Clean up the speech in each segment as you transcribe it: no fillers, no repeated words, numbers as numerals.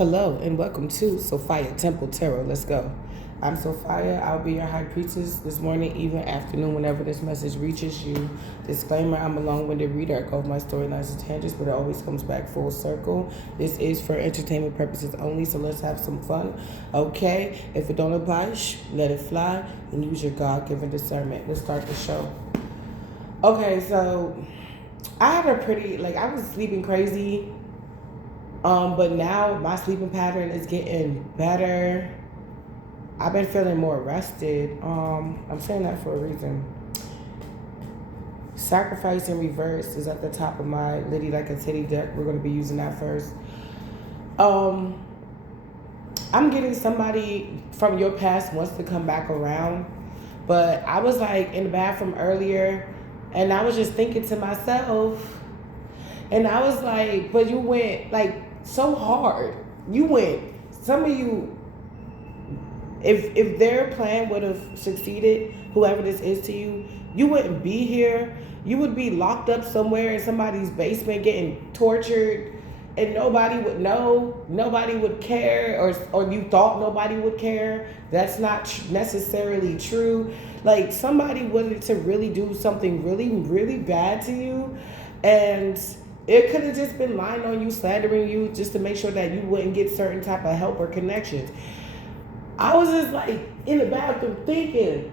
Hello and welcome to Sophia Temple Tarot. Let's go. I'm Sophia. I'll be your high priestess this morning, evening, afternoon, whenever this message reaches you. Disclaimer, I'm a long-winded reader. I go with my storylines and tangents, but it always comes back full circle. This is for entertainment purposes only, so let's have some fun. Okay? If it don't apply, let it fly and use your God-given discernment. Let's start the show. Okay, so I had a pretty, I was sleeping crazy. But now my sleeping pattern is getting better. I've been feeling more rested. I'm saying that for a reason. Sacrifice in reverse is at the top of my Liddy Like a Titty deck. We're going to be using that first. I'm getting somebody from your past wants to come back around. But I was in the bathroom earlier and I was just thinking to myself, and I was like, but you went so hard. You went, some of you, if their plan would have succeeded, whoever this is to you, you wouldn't be here. You would be locked up somewhere in somebody's basement getting tortured and nobody would know, nobody would care, or you thought nobody would care. That's not necessarily true. Somebody wanted to really do something really, really bad to you, and it could have just been lying on you, slandering you, just to make sure that you wouldn't get certain type of help or connections. I was just in the bathroom thinking,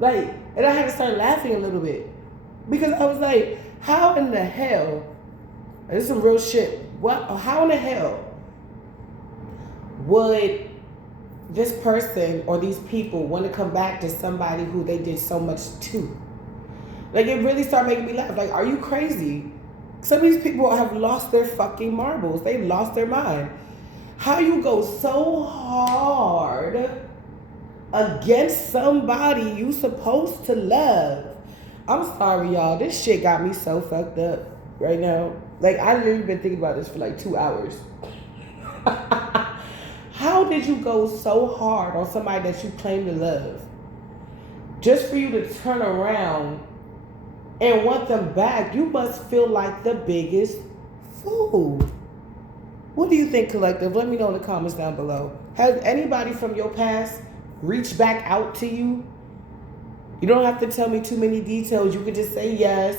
and I had to start laughing a little bit. Because I was like, how in the hell, and this is some real shit, how in the hell would this person or these people want to come back to somebody who they did so much to? It really started making me laugh. Are you crazy? Some of these people have lost their fucking marbles. They've lost their mind. How you go so hard against somebody you supposed to love? I'm sorry, y'all. This shit got me so fucked up right now. I literally been thinking about this for 2 hours. How did you go so hard on somebody that you claim to love just for you to turn around and want them back? You must feel like the biggest fool. What do you think, collective? Let me know in the comments down below. Has anybody from your past reached back out to you? You don't have to tell me too many details. You could just say yes.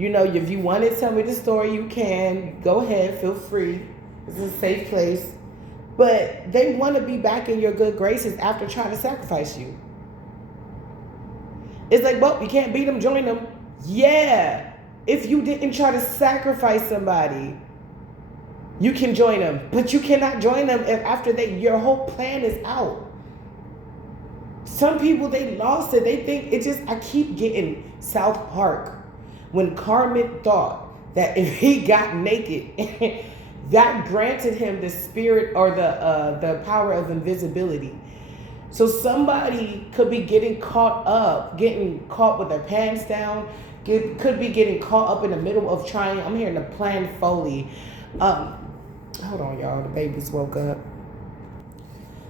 If you want to tell me the story, you can. Go ahead, feel free. It's a safe place. But they want to be back in your good graces after trying to sacrifice you. It's well, you can't beat them, join them. Yeah, if you didn't try to sacrifice somebody, you can join them, but you cannot join them if after your whole plan is out. Some people, they lost it. They think I keep getting South Park when Carmen thought that if he got naked, that granted him the spirit or the power of invisibility. So somebody could be getting caught with their pants down, could be getting caught up in the middle of trying. I'm hearing the planned Foley. Hold on, y'all. The babies woke up.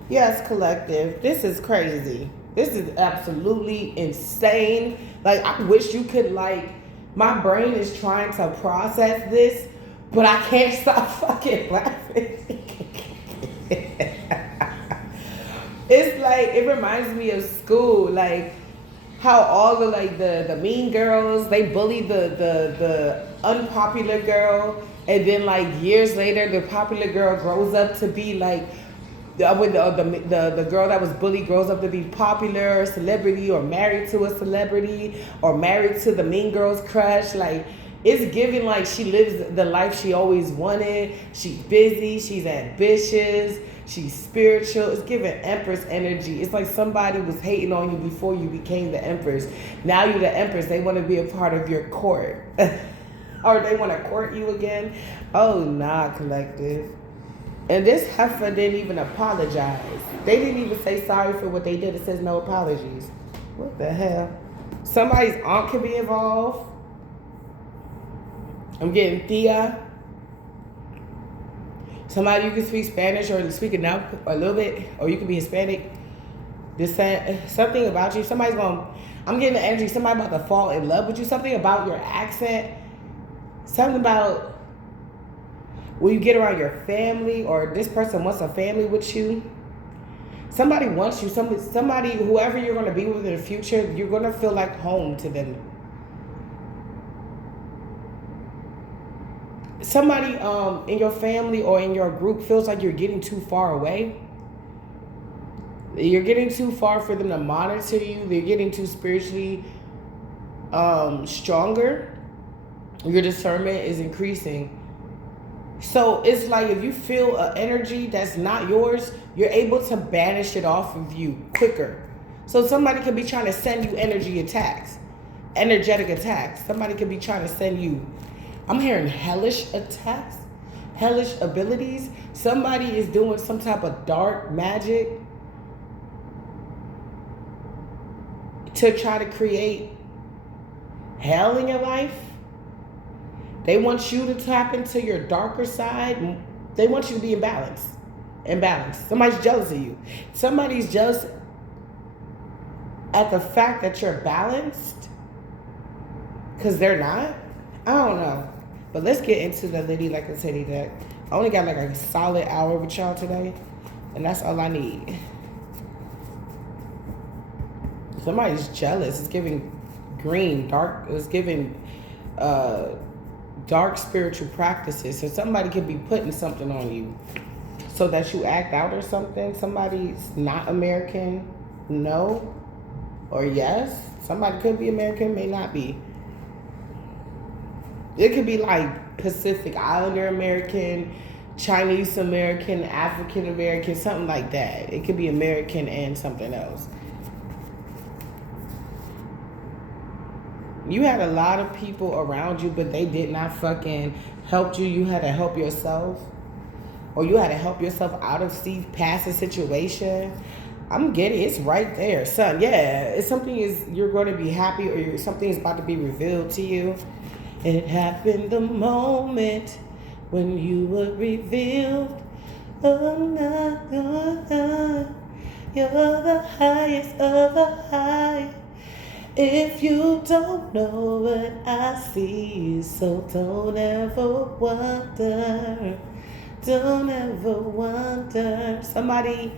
Yes, collective. This is crazy. This is absolutely insane. I wish you could, my brain is trying to process this, but I can't stop fucking laughing. It's it reminds me of school, how all the mean girls, they bully the unpopular girl, and then years later the popular girl grows up to be the girl that was bullied grows up to be popular, celebrity, or married to a celebrity, or married to the mean girl's crush. It's giving she lives the life she always wanted. She's busy, she's ambitious, she's spiritual. It's giving Empress energy. It's somebody was hating on you before you became the Empress. Now you're the Empress. They want to be a part of your court. Or they want to court you again. Oh, nah, collective. And this heifer didn't even apologize. They didn't even say sorry for what they did. It says no apologies. What the hell? Somebody's aunt can be involved. I'm getting Thea. Somebody you can speak Spanish or speak enough a little bit, or you can be Hispanic. This something about you. I'm getting the energy. Somebody about to fall in love with you. Something about your accent. Something about Will you get around your family, or this person wants a family with you? Somebody wants you. Somebody, whoever you're going to be with in the future, you're going to feel like home to them. Somebody in your family or in your group feels like you're getting too far away. You're getting too far for them to monitor you. They're getting too spiritually stronger. Your discernment is increasing. So it's like if you feel an energy that's not yours, you're able to banish it off of you quicker. So somebody could be trying to send you energetic attacks. Somebody could be trying to send you, I'm hearing hellish attacks, hellish abilities. Somebody is doing some type of dark magic to try to create hell in your life. They want you to tap into your darker side. They want you to be imbalanced. Somebody's jealous of you. Somebody's jealous at the fact that you're balanced because they're not. I don't know. But let's get into the Liddy Like a Titty deck. I only got like a solid hour with y'all today, and that's all I need. Somebody's jealous. It's giving green, dark. It's giving dark spiritual practices. So somebody could be putting something on you so that you act out or something. Somebody's not American, no, or yes. Somebody could be American, may not be. It could be like Pacific Islander American, Chinese American, African American, something like that. It could be American and something else. You had a lot of people around you, but they did not fucking help you. You had to help yourself. Or you had to help yourself out of past a situation. I'm getting it's right there, son. Yeah, it's something you're going to be happy, or something is about to be revealed to you. It happened the moment when you were revealed. Oh, no, you're the highest of the high. If you don't know what I see, so don't ever wonder. Don't ever wonder. Somebody,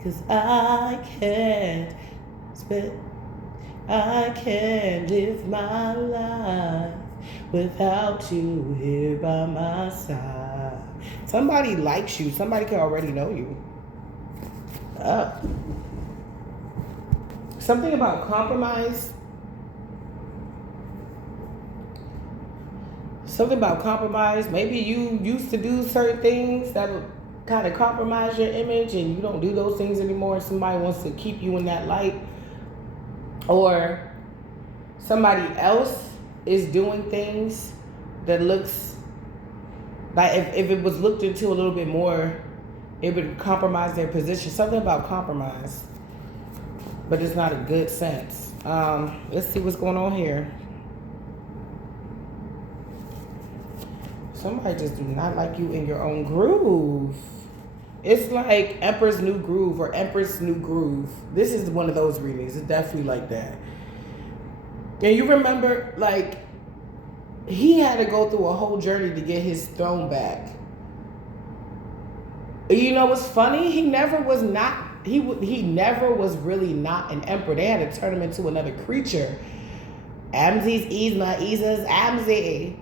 'cause I can't live my life without you here by my side. Somebody likes you. Somebody can already know you. Something about compromise. Something about compromise. Maybe you used to do certain things that would kind of compromise your image, and you don't do those things anymore. Somebody wants to keep you in that light. Or somebody else is doing things that looks like if it was looked into a little bit more, it would compromise their position. Something about compromise. But it's not a good sense. Let's see what's going on here. Somebody just do not like you in your own groove. It's like Emperor's New Groove or Empress New Groove. This is one of those readings. It's definitely like that. And you remember, like, he had to go through a whole journey to get his throne back. You know what's funny? He never was really not an emperor. They had to turn him into another creature. Amzi's Iza's Amzi.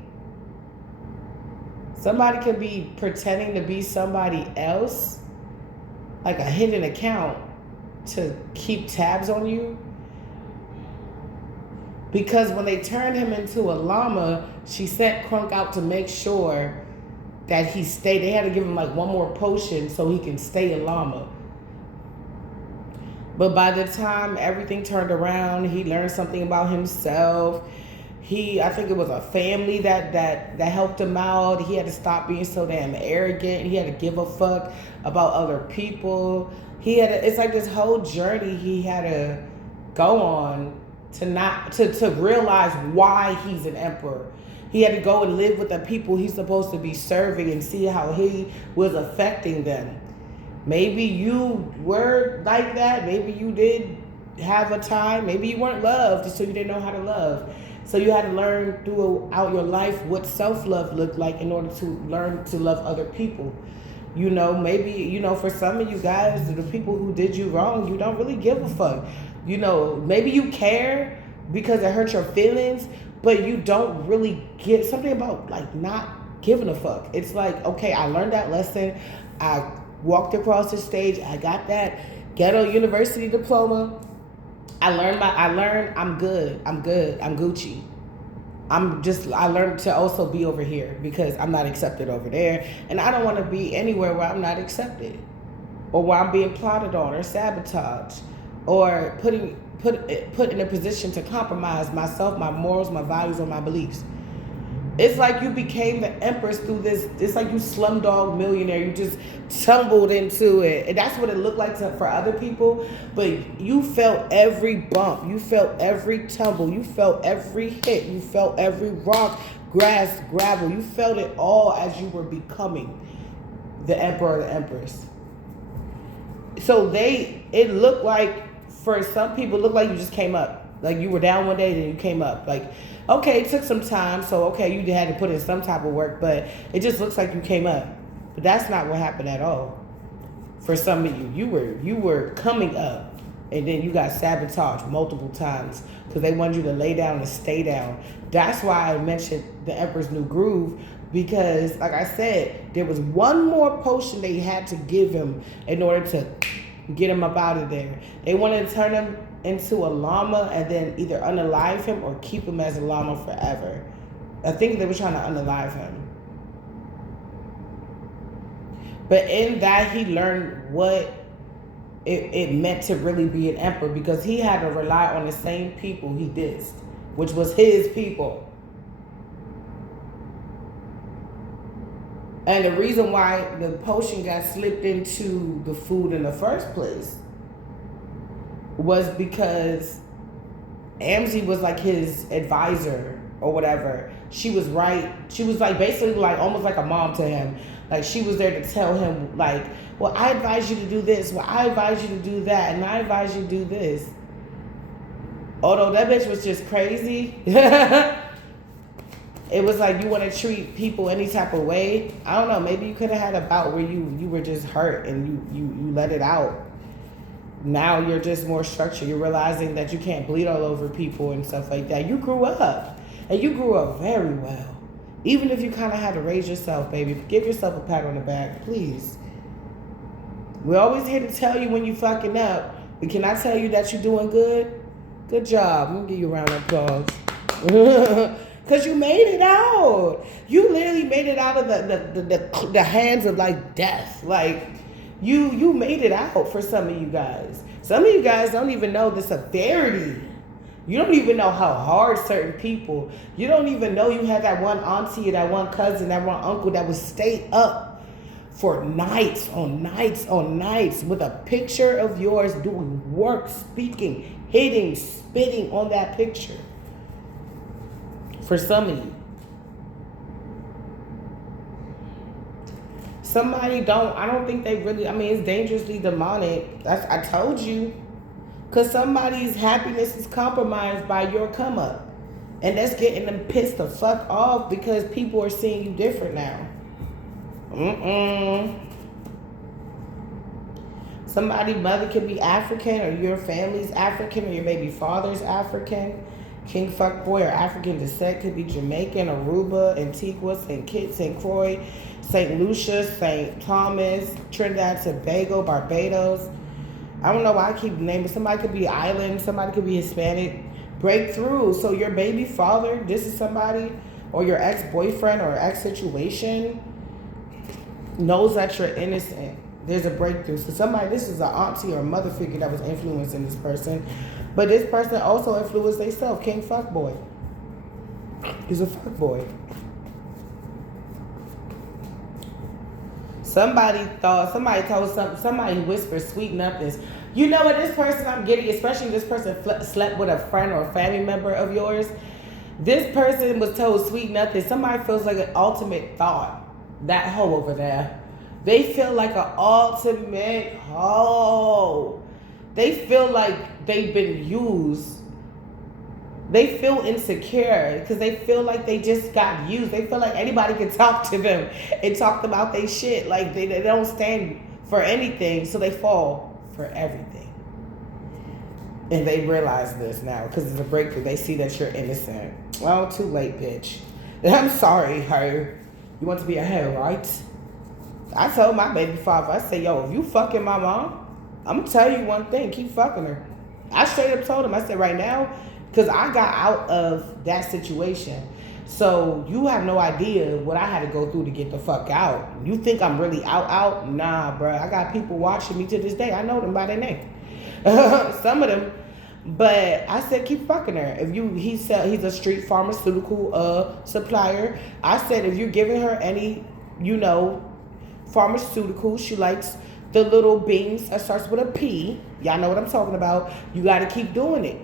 Somebody could be pretending to be somebody else, like a hidden account, to keep tabs on you. Because when they turned him into a llama, she sent Crunk out to make sure that he stayed. They had to give him like one more potion so he can stay a llama. But by the time everything turned around, he learned something about himself. I think it was a family that helped him out. He had to stop being so damn arrogant. He had to give a fuck about other people. It's like this whole journey he had to go on to realize why he's an emperor. He had to go and live with the people he's supposed to be serving and see how he was affecting them. Maybe you were like that. Maybe you did have a time. Maybe you weren't loved, so you didn't know how to love. So you had to learn throughout your life what self-love looked like in order to learn to love other people. You know, maybe, you know, for some of you guys, the people who did you wrong, you don't really give a fuck. You know, maybe you care because it hurt your feelings, but you don't really get something about like not giving a fuck. It's like, okay, I learned that lesson. I walked across the stage. I got that ghetto university diploma. I learned I'm good. I'm Gucci. I learned to also be over here because I'm not accepted over there. And I don't want to be anywhere where I'm not accepted or where I'm being plotted on or sabotaged or put in a position to compromise myself, my morals, my values, or my beliefs. It's like you became the empress through this. It's like you slumdog millionaire. You just tumbled into it. And that's what it looked like for other people. But you felt every bump. You felt every tumble. You felt every hit. You felt every rock, grass, gravel. You felt it all as you were becoming the emperor or the empress. So it looked like, for some people, it looked like you just came up. Like you were down one day, then you came up. Like, okay, it took some time, so okay, you had to put in some type of work, but it just looks like you came up. But that's not what happened at all. For some of you, you were coming up, and then you got sabotaged multiple times because they wanted you to lay down and stay down. That's why I mentioned the Emperor's New Groove, because, like I said, there was one more potion they had to give him in order to get him up out of there. They wanted to turn him into a llama and then either unalive him or keep him as a llama forever. I think they were trying to unalive him. But in that, he learned what it meant to really be an emperor, because he had to rely on the same people he dissed, which was his people. And the reason why the potion got slipped into the food in the first place was because Amzie was like his advisor or whatever. She was right. She was like basically like almost like a mom to him. Like she was there to tell him like, well, I advise you to do this. Well, I advise you to do that. And I advise you to do this. Although that bitch was just crazy. It was like you want to treat people any type of way. I don't know. Maybe you could have had a bout where you were just hurt and you let it out. Now you're just more structured. You're realizing that you can't bleed all over people and stuff like that. You grew up. And you grew up very well. Even if you kind of had to raise yourself, baby. Give yourself a pat on the back, please. We're always here to tell you when you fucking up. But can I tell you that you're doing good? Good job. I'm going to give you a round of applause. Because you made it out. You literally made it out of the hands of like death. Like you made it out for some of you guys. Some of you guys don't even know the severity. You don't even know how hard certain people. You don't even know you had that one auntie, that one cousin, that one uncle that would stay up for nights on nights on nights with a picture of yours doing work, speaking, hitting, spitting on that picture. For some of you. I don't think they really, it's dangerously demonic. I told you. Because somebody's happiness is compromised by your come up. And that's getting them pissed the fuck off because people are seeing you different now. Somebody's mother could be African, or your family's African, or your baby father's African. King fuckboy or African descent could be Jamaican, Aruba, Antigua, St. Kitts, St. Croix, St. Lucia, St. Thomas, Trinidad, Tobago, Barbados. I don't know why I keep naming. Somebody could be island, somebody could be Hispanic. Breakthrough. So your baby father, this is somebody, or your ex-boyfriend or ex-situation knows that you're innocent. There's a breakthrough. So this is an auntie or mother figure that was influencing this person. But this person also influenced themselves. King fuckboy. He's a fuckboy. Somebody whispered sweet nothings. You know what, this person I'm getting, especially if this person slept with a friend or a family member of yours. This person was told sweet nothings. Somebody feels like an ultimate thought. That hoe over there. They feel like an ultimate hoe. They feel like they've been used They feel insecure because they feel like they just got used. They feel like anybody can talk to them and talk about their shit. Like they don't stand for anything, so they fall for everything. And they realize this now because it's a breakthrough. They see that you're innocent. Well, too late, bitch. I'm sorry, her. You want to be a hoe, right? I told my baby father, I said, yo, if you fucking my mom, I'm going to tell you one thing. Keep fucking her. I straight up told him, I said, right now, because I got out of that situation. So you have no idea what I had to go through to get the fuck out. You think I'm really out? Nah, bro. I got people watching me to this day. I know them by their name. Some of them. But I said, keep fucking her. He said he's a street pharmaceutical supplier. I said, if you're giving her any, pharmaceuticals, she likes the little beans that starts with a P. Y'all know what I'm talking about. You got to keep doing it.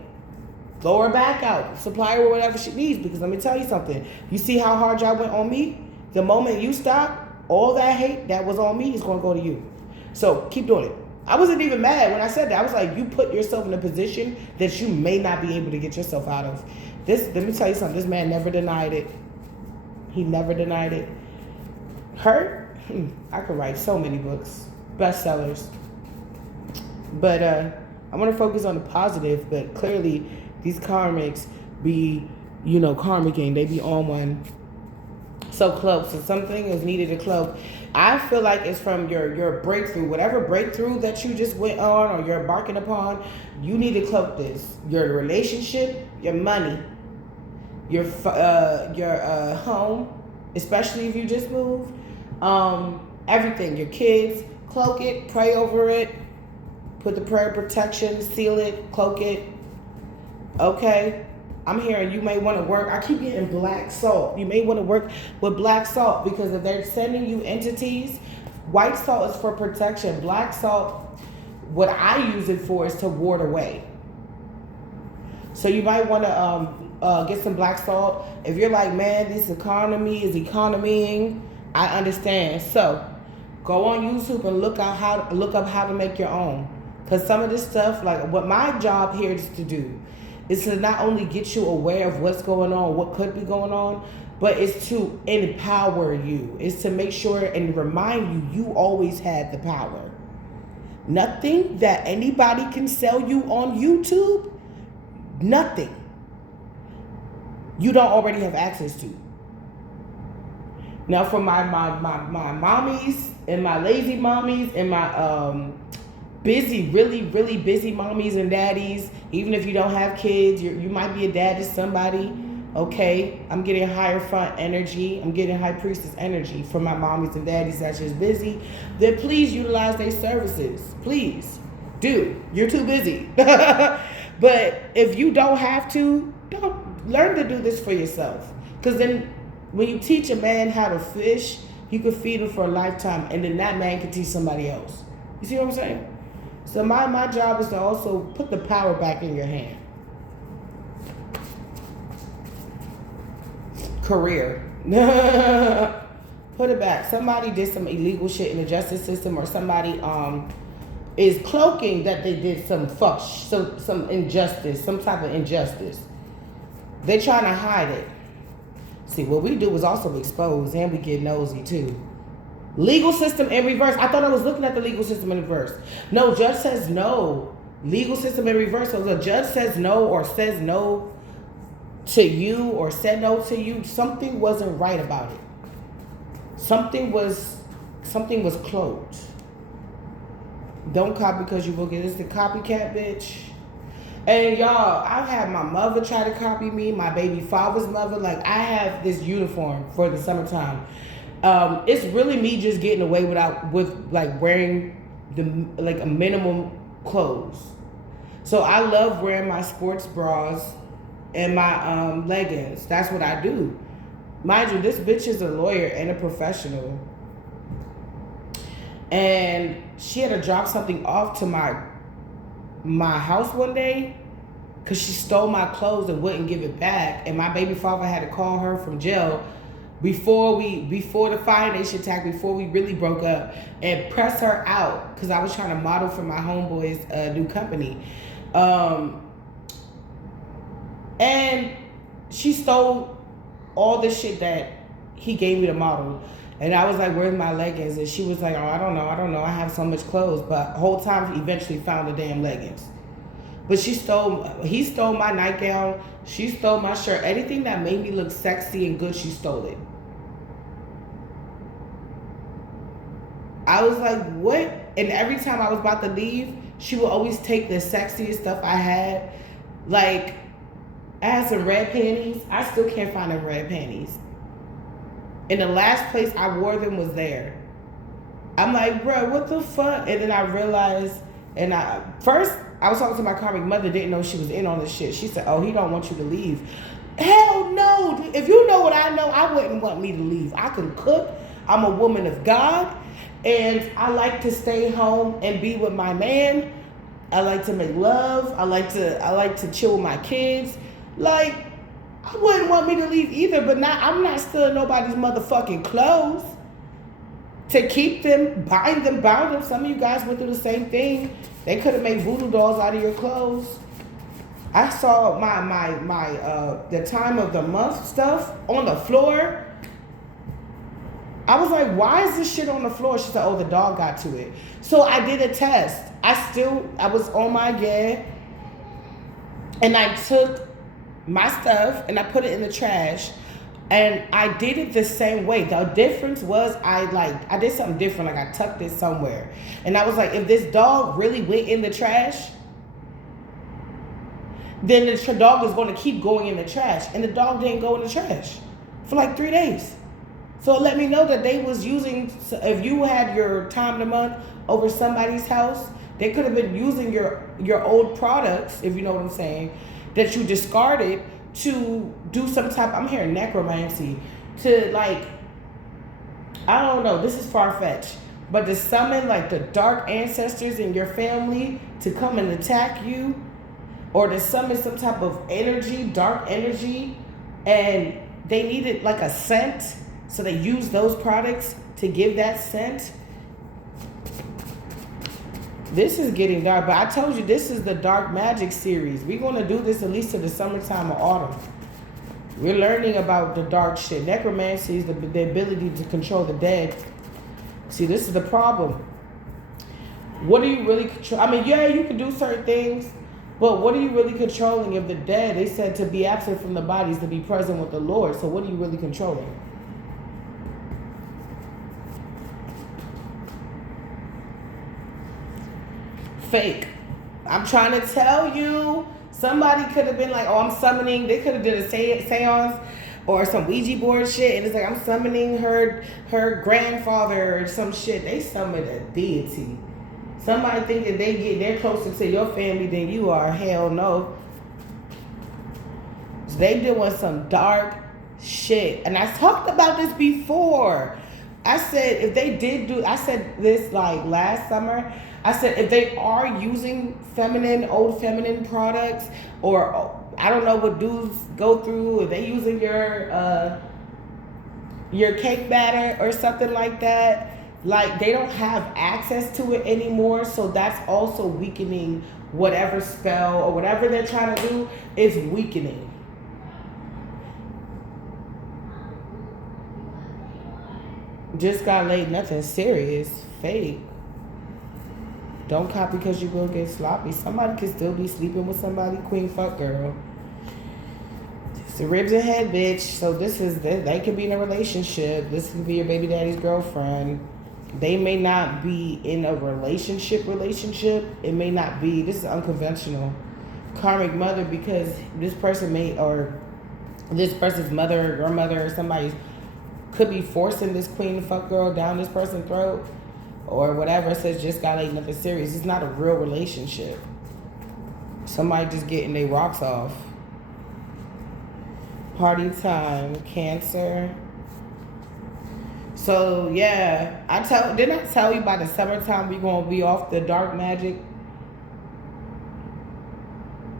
Throw her back out. Supply her whatever she needs. Because let me tell you something. You see how hard y'all went on me? The moment you stop, all that hate that was on me is going to go to you. So keep doing it. I wasn't even mad when I said that. I was like, you put yourself in a position that you may not be able to get yourself out of. Let me tell you something. This man never denied it. He never denied it. Hurt? I could write so many books. Bestsellers. But I want to focus on the positive, but clearly these karmics be, karmicking. They be on one so close. So something is needed to cloak. I feel like it's from your breakthrough. Whatever breakthrough that you just went on or you're embarking upon, you need to cloak this. Your relationship, your money, your home, especially if you just moved, everything, your kids, cloak it, pray over it, put the prayer of protection, seal it, cloak it. Okay? I'm hearing you may want to work. I keep getting black salt. You may want to work with black salt because if they're sending you entities, white salt is for protection. Black salt, what I use it for is to ward away. So you might want to get some black salt. If you're like, man, this economy is economying, I understand. So go on YouTube and look up how to make your own. Because some of this stuff, like what my job here is to do, is to not only get you aware of what's going on, what could be going on, but it's to empower you. It's to make sure and remind you always had the power. Nothing that anybody can sell you on YouTube, nothing you don't already have access to. Now for my mommies and my lazy mommies and my busy, really, really busy mommies and daddies, even if you don't have kids, you might be a dad to somebody, okay? I'm getting higher front energy. I'm getting high priestess energy from my mommies and daddies that's just busy. Then please utilize their services. Please do. You're too busy. But if you don't have to, don't learn to do this for yourself. Because then when you teach a man how to fish, you can feed him for a lifetime, and then that man can teach somebody else. You see what I'm saying? So my job is to also put the power back in your hand. Career. Put it back. Somebody did some illegal shit in the justice system, or somebody is cloaking that they did some injustice, some type of injustice. They're trying to hide it. See, what we do is also expose, and we get nosy too. Legal system in reverse. I thought I was looking at the legal system in reverse. No, judge says no. Legal system in reverse. So the judge says no or says no to you or said no to you. Something wasn't right about it. Something was closed. Don't copy because you will get this. The copycat bitch. And y'all, I've had my mother try to copy me, my baby father's mother. Like, I have this uniform for the summertime. It's really me just getting away with wearing a minimum clothes. So I love wearing my sports bras and my leggings. That's what I do. Mind you, this bitch is a lawyer and a professional. And she had to drop something off to my house one day because she stole my clothes and wouldn't give it back. And my baby father had to call her from jail before the Fire Nation attack, before we really broke up, and press her out because I was trying to model for my homeboy's new company. And she stole all the shit that he gave me to model. And I was like, where's my leggings? And she was like, oh, I don't know. I have so much clothes. But the whole time, he eventually found the damn leggings. But he stole my nightgown. She stole my shirt. Anything that made me look sexy and good, she stole it. I was like, what? And every time I was about to leave, she would always take the sexiest stuff I had. Like, I had some red panties. I still can't find them red panties. And the last place I wore them was there. I'm like, bro, what the fuck? And then I realized, first, I was talking to my karmic mother, didn't know she was in on this shit. She said, oh, he don't want you to leave. Hell no. If you know what I know, I wouldn't want me to leave. I can cook. I'm a woman of God. And I like to stay home and be with my man. I like to make love. I like to chill with my kids. Like, I wouldn't want me to leave either, but I'm not stealing nobody's motherfucking clothes. To keep them, bind them, bound them. Some of you guys went through the same thing. They could have made voodoo dolls out of your clothes. I saw the time of the month stuff on the floor. I was like, why is this shit on the floor? She said, oh, the dog got to it. So I did a test. I was on my gear, and I took my stuff and I put it in the trash. And I did it the same way. The difference was I did something different. Like I tucked it somewhere. And I was like, if this dog really went in the trash, then the dog is going to keep going in the trash. And the dog didn't go in the trash for like 3 days. So it let me know that they was using, if you had your time of the month over somebody's house, they could have been using your old products, if you know what I'm saying, that you discarded to do some type, I'm hearing necromancy, to like, I don't know, this is far-fetched, but to summon like the dark ancestors in your family to come and attack you, or to summon some type of energy, dark energy, and they needed like a scent, so they used those products to give that scent. This is getting dark, but I told you this is the dark magic series. We're going to do this at least to the summertime or autumn. We're learning about the dark shit. Necromancy is the ability to control the dead. See, this is the problem. What are you really controlling? I mean, yeah, you can do certain things, but what are you really controlling of the dead? They said to be absent from the bodies, to be present with the Lord. So what are you really controlling? Fake. I'm trying to tell you, somebody could have been like, oh, I'm summoning. They could have did a seance or some Ouija board shit, and it's like, I'm summoning her grandfather or some shit. They summoned a deity. Somebody thinking they're closer to your family than you are. Hell no. They doing some dark shit. And I talked about this before. I said if they did do, I said this like last summer. I said if they are using old feminine products, or I don't know what dudes go through, if they using your cake batter or something like that, like they don't have access to it anymore. So that's also weakening whatever spell or whatever they're trying to do is weakening. Just got laid, nothing serious, fake. Don't copy because you will get sloppy. Somebody can still be sleeping with somebody, queen fuck girl. It's the ribs and head, bitch. So they could be in a relationship. This could be your baby daddy's girlfriend. They may not be in a relationship. It may not be, this is unconventional. Karmic mother, because this person or this person's mother or grandmother or somebody could be forcing this queen fuck girl down this person's throat or whatever. It says just got laid, nothing serious. It's not a real relationship. Somebody just getting their rocks off. Party time, Cancer. So yeah, didn't I tell you by the summertime we're gonna be off the dark magic?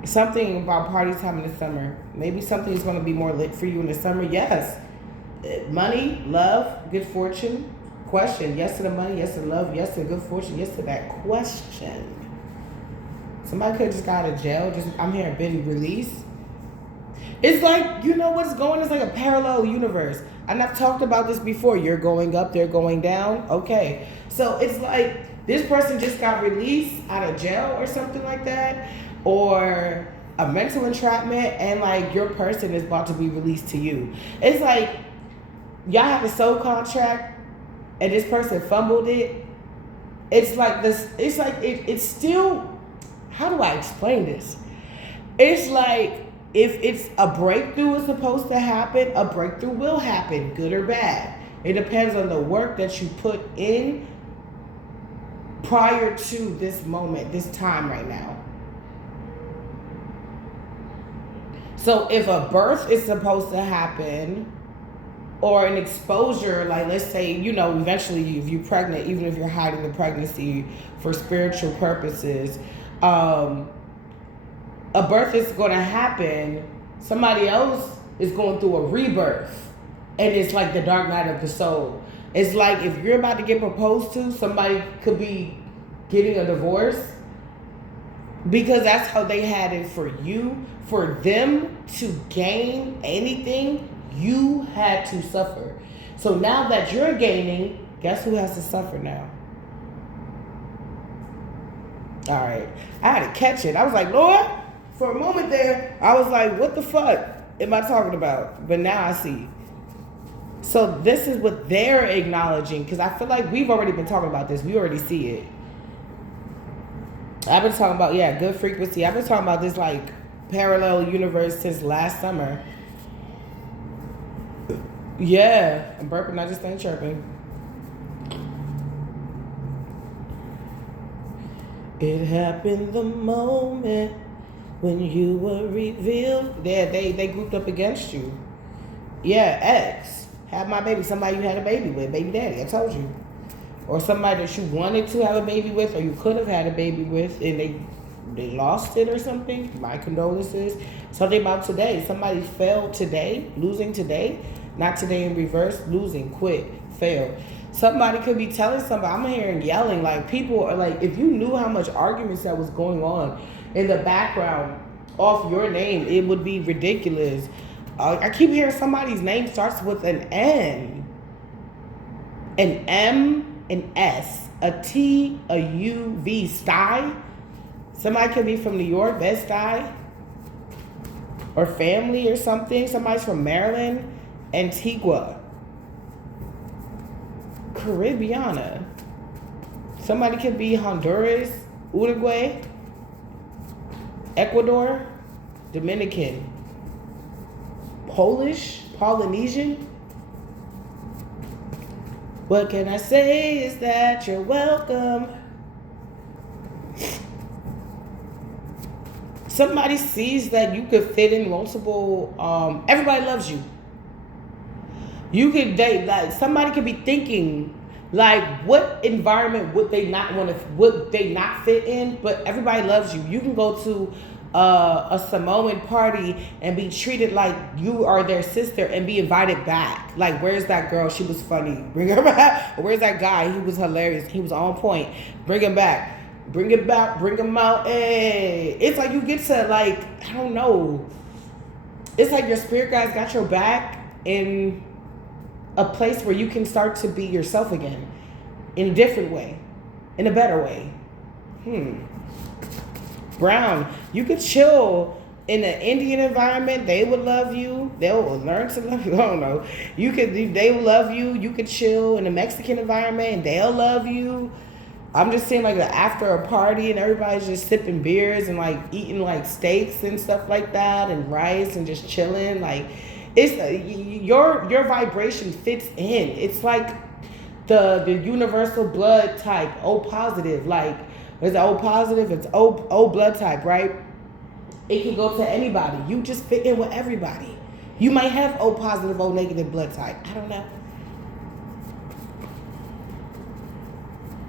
Something about party time in the summer. Maybe something is gonna be more lit for you in the summer. Yes. Money, love, good fortune. Question. Yes to the money, yes to the love, yes to the good fortune, yes to that question. Somebody could have just got out of jail. I'm hearing been released. It's like, you know what's going on? It's like a parallel universe. And I've talked about this before. You're going up, they're going down. Okay. So it's like this person just got released out of jail or something like that. Or a mental entrapment, and like your person is about to be released to you. It's like y'all have a soul contract and this person fumbled it. It's like this, it's like it's still, how do I explain this? It's like if it's a breakthrough is supposed to happen, a breakthrough will happen, good or bad. It depends on the work that you put in prior to this moment, this time right now. So if a birth is supposed to happen, or an exposure, like let's say, you know, eventually if you're pregnant, even if you're hiding the pregnancy for spiritual purposes, a birth is going to happen. Somebody else is going through a rebirth, and it's like the dark night of the soul. It's like if you're about to get proposed to, somebody could be getting a divorce, because that's how they had it for you. For them to gain anything, you had to suffer. So now that you're gaining, guess who has to suffer now? All right. I had to catch it. I was like, Lord, for a moment there, I was like, what the fuck am I talking about? But now I see. So this is what they're acknowledging, because I feel like we've already been talking about this. We already see it. I've been talking about, yeah, good frequency. I've been talking about this like parallel universe since last summer. Yeah, I'm burping, I just ain't chirping. It happened the moment when you were revealed. Yeah, they grouped up against you. Yeah, ex. Have my baby. Somebody you had a baby with. Baby daddy, I told you. Or somebody that you wanted to have a baby with, or you could have had a baby with, and they lost it or something. My condolences. Something about today. Somebody failed today, losing today. Not today in reverse, losing, quit, failed. Somebody could be telling somebody, I'm hearing yelling, like people are like, if you knew how much arguments that was going on in the background off your name, it would be ridiculous. I keep hearing somebody's name starts with an N, an M, an S, a T, a U, V, Sty. Somebody could be from New York, Bed-Stuy, or family or something. Somebody's from Maryland, Antigua, Caribbeana. Somebody could be Honduras, Uruguay, Ecuador, Dominican, Polish, Polynesian. What can I say is that you're welcome. Somebody sees that you could fit in multiple, everybody loves you. You could date, like somebody could be thinking, like, what environment would they not want to, would they not fit in? But everybody loves you. You can go to a Samoan party and be treated like you are their sister and be invited back. Like, where's that girl? She was funny. Bring her back. Or where's that guy? He was hilarious. He was on point. Bring him back. Bring it back. Bring him out. Hey, it's like you get to, like, I don't know. It's like your spirit guides got your back in a place where you can start to be yourself again in a different way, in a better way. Brown, you could chill in an Indian environment. They would love you. They will learn to love you. I don't know. They will love you. You could chill in a Mexican environment and they'll love you. I'm just saying, like, after a party and everybody's just sipping beers and like eating like steaks and stuff like that and rice and just chilling. Like, it's your vibration fits in. It's like the universal blood type, O positive. Like, is it O positive? It's O blood type, right? It can go to anybody. You just fit in with everybody. You might have O positive, O negative blood type. I don't know.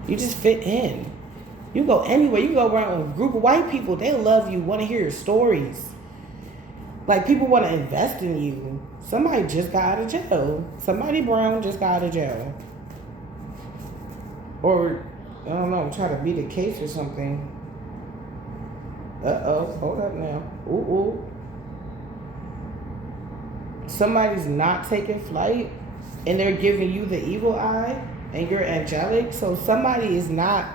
You just fit in. You go anywhere. You go around with a group of white people. They love you, want to hear your stories. Like, people want to invest in you. Somebody just got out of jail. Somebody brown just got out of jail. Or, I don't know, try to beat a case or something. Uh-oh, hold up now. Ooh. somebody's not taking flight and they're giving you the evil eye and you're angelic. So somebody is not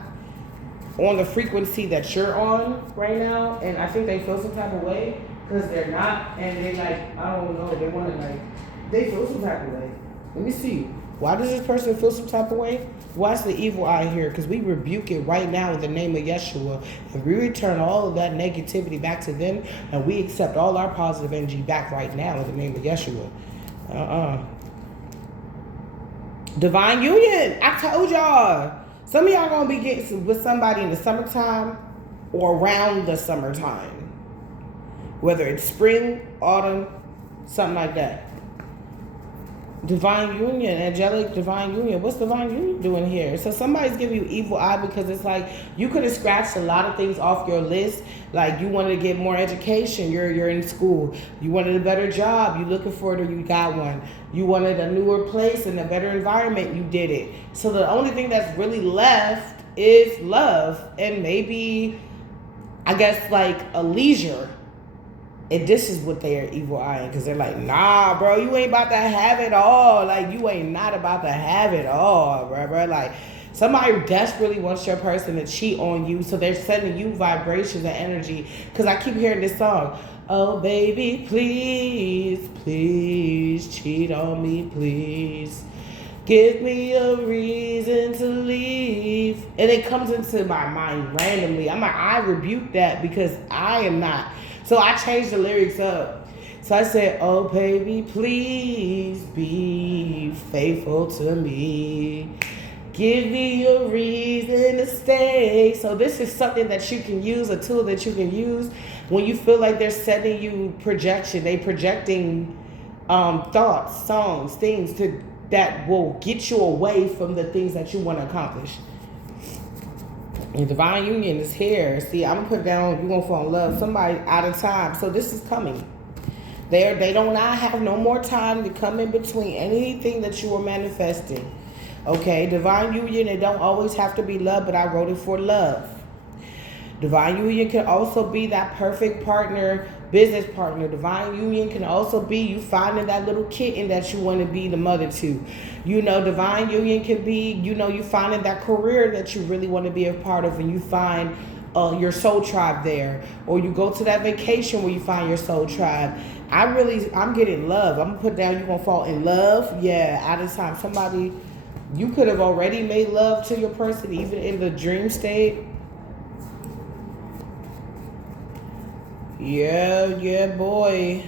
on the frequency that you're on right now, and I think they feel some type of way because they're not, and they like, I don't know, they want to like, they feel some type of way. Let me see. Why does this person feel some type of way? Why's the evil eye here? Because we rebuke it right now in the name of Yeshua, and we return all of that negativity back to them, and we accept all our positive energy back right now in the name of Yeshua. Divine union. I told y'all. Some of y'all gonna be getting with somebody in the summertime or around the summertime. Whether it's spring, autumn, something like that. Divine union, angelic divine union. What's divine union doing here? So somebody's giving you evil eye because it's like you could have scratched a lot of things off your list. Like you wanted to get more education, you're in school. You wanted a better job, you looking for it or you got one. You wanted a newer place and a better environment, you did it. So the only thing that's really left is love and maybe, I guess, like a leisure. And this is what they are evil eyeing, because they're like, nah, bro, you ain't about to have it all. Like, you ain't not about to have it all, bro. Like, somebody desperately wants your person to cheat on you, so they're sending you vibrations and energy. Because I keep hearing this song, oh, baby, please, please cheat on me, please. Give me a reason to leave. And it comes into my mind randomly. I'm like, I rebuke that because I am not. So I changed the lyrics up. So I said, oh, baby, please be faithful to me. Give me a reason to stay. So this is something that you can use, a tool that you can use when you feel like they're sending you projection. They projecting thoughts, songs, things that will get you away from the things that you want to accomplish. And divine union is here. See, I'm gonna put down, you're gonna fall in love somebody out of time. So this is coming. They do not have no more time to come in between anything that you are manifesting. Okay, divine union, it don't always have to be love, but I wrote it for love. Divine union can also be that perfect partner, business partner. Divine union can also be you finding that little kitten that you want to be the mother to. You know, divine union can be, you know, you finding that career that you really want to be a part of, and you find your soul tribe there. Or you go to that vacation where you find your soul tribe. I'm getting love. I'm going to put down, you're going to fall in love. Yeah, out of time. Somebody, you could have already made love to your person, even in the dream state. Yeah, boy.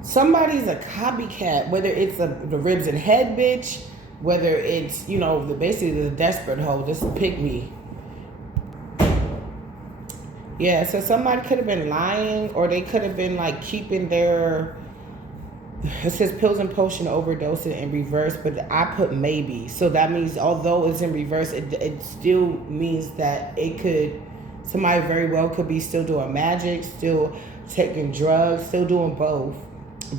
Somebody's a copycat, whether it's the ribs and head bitch, whether it's, you know, basically the desperate hoe, this pick me. Yeah, so somebody could have been lying, or they could have been like keeping their, it says pills and potion overdose in reverse, but I put maybe. So that means although it's in reverse, it still means that it could, somebody very well could be still doing magic, still taking drugs, still doing both.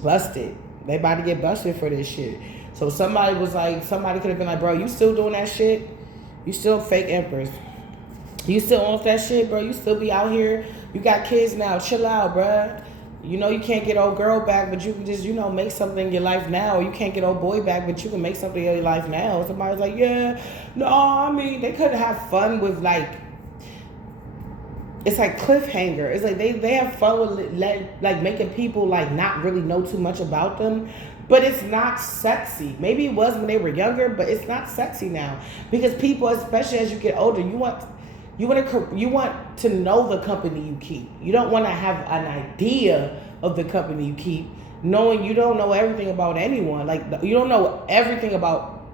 Busted. They about to get busted for this shit. So somebody was like, somebody could have been like, bro, you still doing that shit? You still fake empress? You still on that shit, bro? You still be out here? You got kids now. Chill out, bro. You know you can't get old girl back, but you can just, you know, make something in your life now. Or you can't get old boy back, but you can make something in your life now. Somebody's like, yeah, no, I mean, they could have fun with like, it's like cliffhanger. It's like they have fun with like making people like not really know too much about them. But it's not sexy. Maybe it was when they were younger, but it's not sexy now. Because people, especially as you get older, you want to know the company you keep. You don't want to have an idea of the company you keep, knowing you don't know everything about anyone. Like, you don't know everything about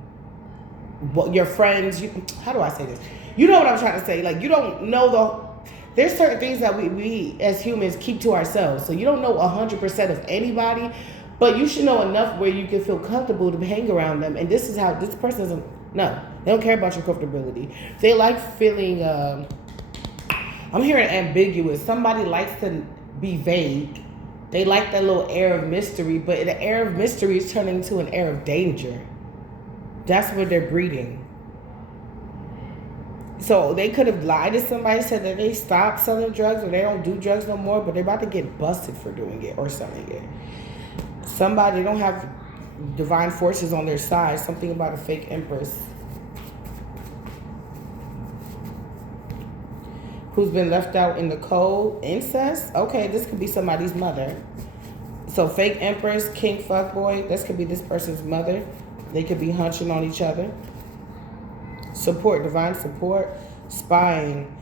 what your friends. How do I say this? You know what I'm trying to say. Like, you don't know there's certain things that we as humans keep to ourselves. So you don't know 100% of anybody, but you should know enough where you can feel comfortable to hang around them. And this is how this person isn't. No, they don't care about your comfortability. They like feeling, I'm hearing ambiguous. Somebody likes to be vague. They like that little air of mystery, but the air of mystery is turning into an air of danger. That's what they're breeding. So they could have lied to somebody, said that they stopped selling drugs or they don't do drugs no more, but they're about to get busted for doing it or selling it. Somebody don't have divine forces on their side. Something about a fake empress who's been left out in the cold. Incest? Okay, this could be somebody's mother. So fake empress, king fuckboy, this could be this person's mother. They could be hunching on each other. Support, divine support, spying,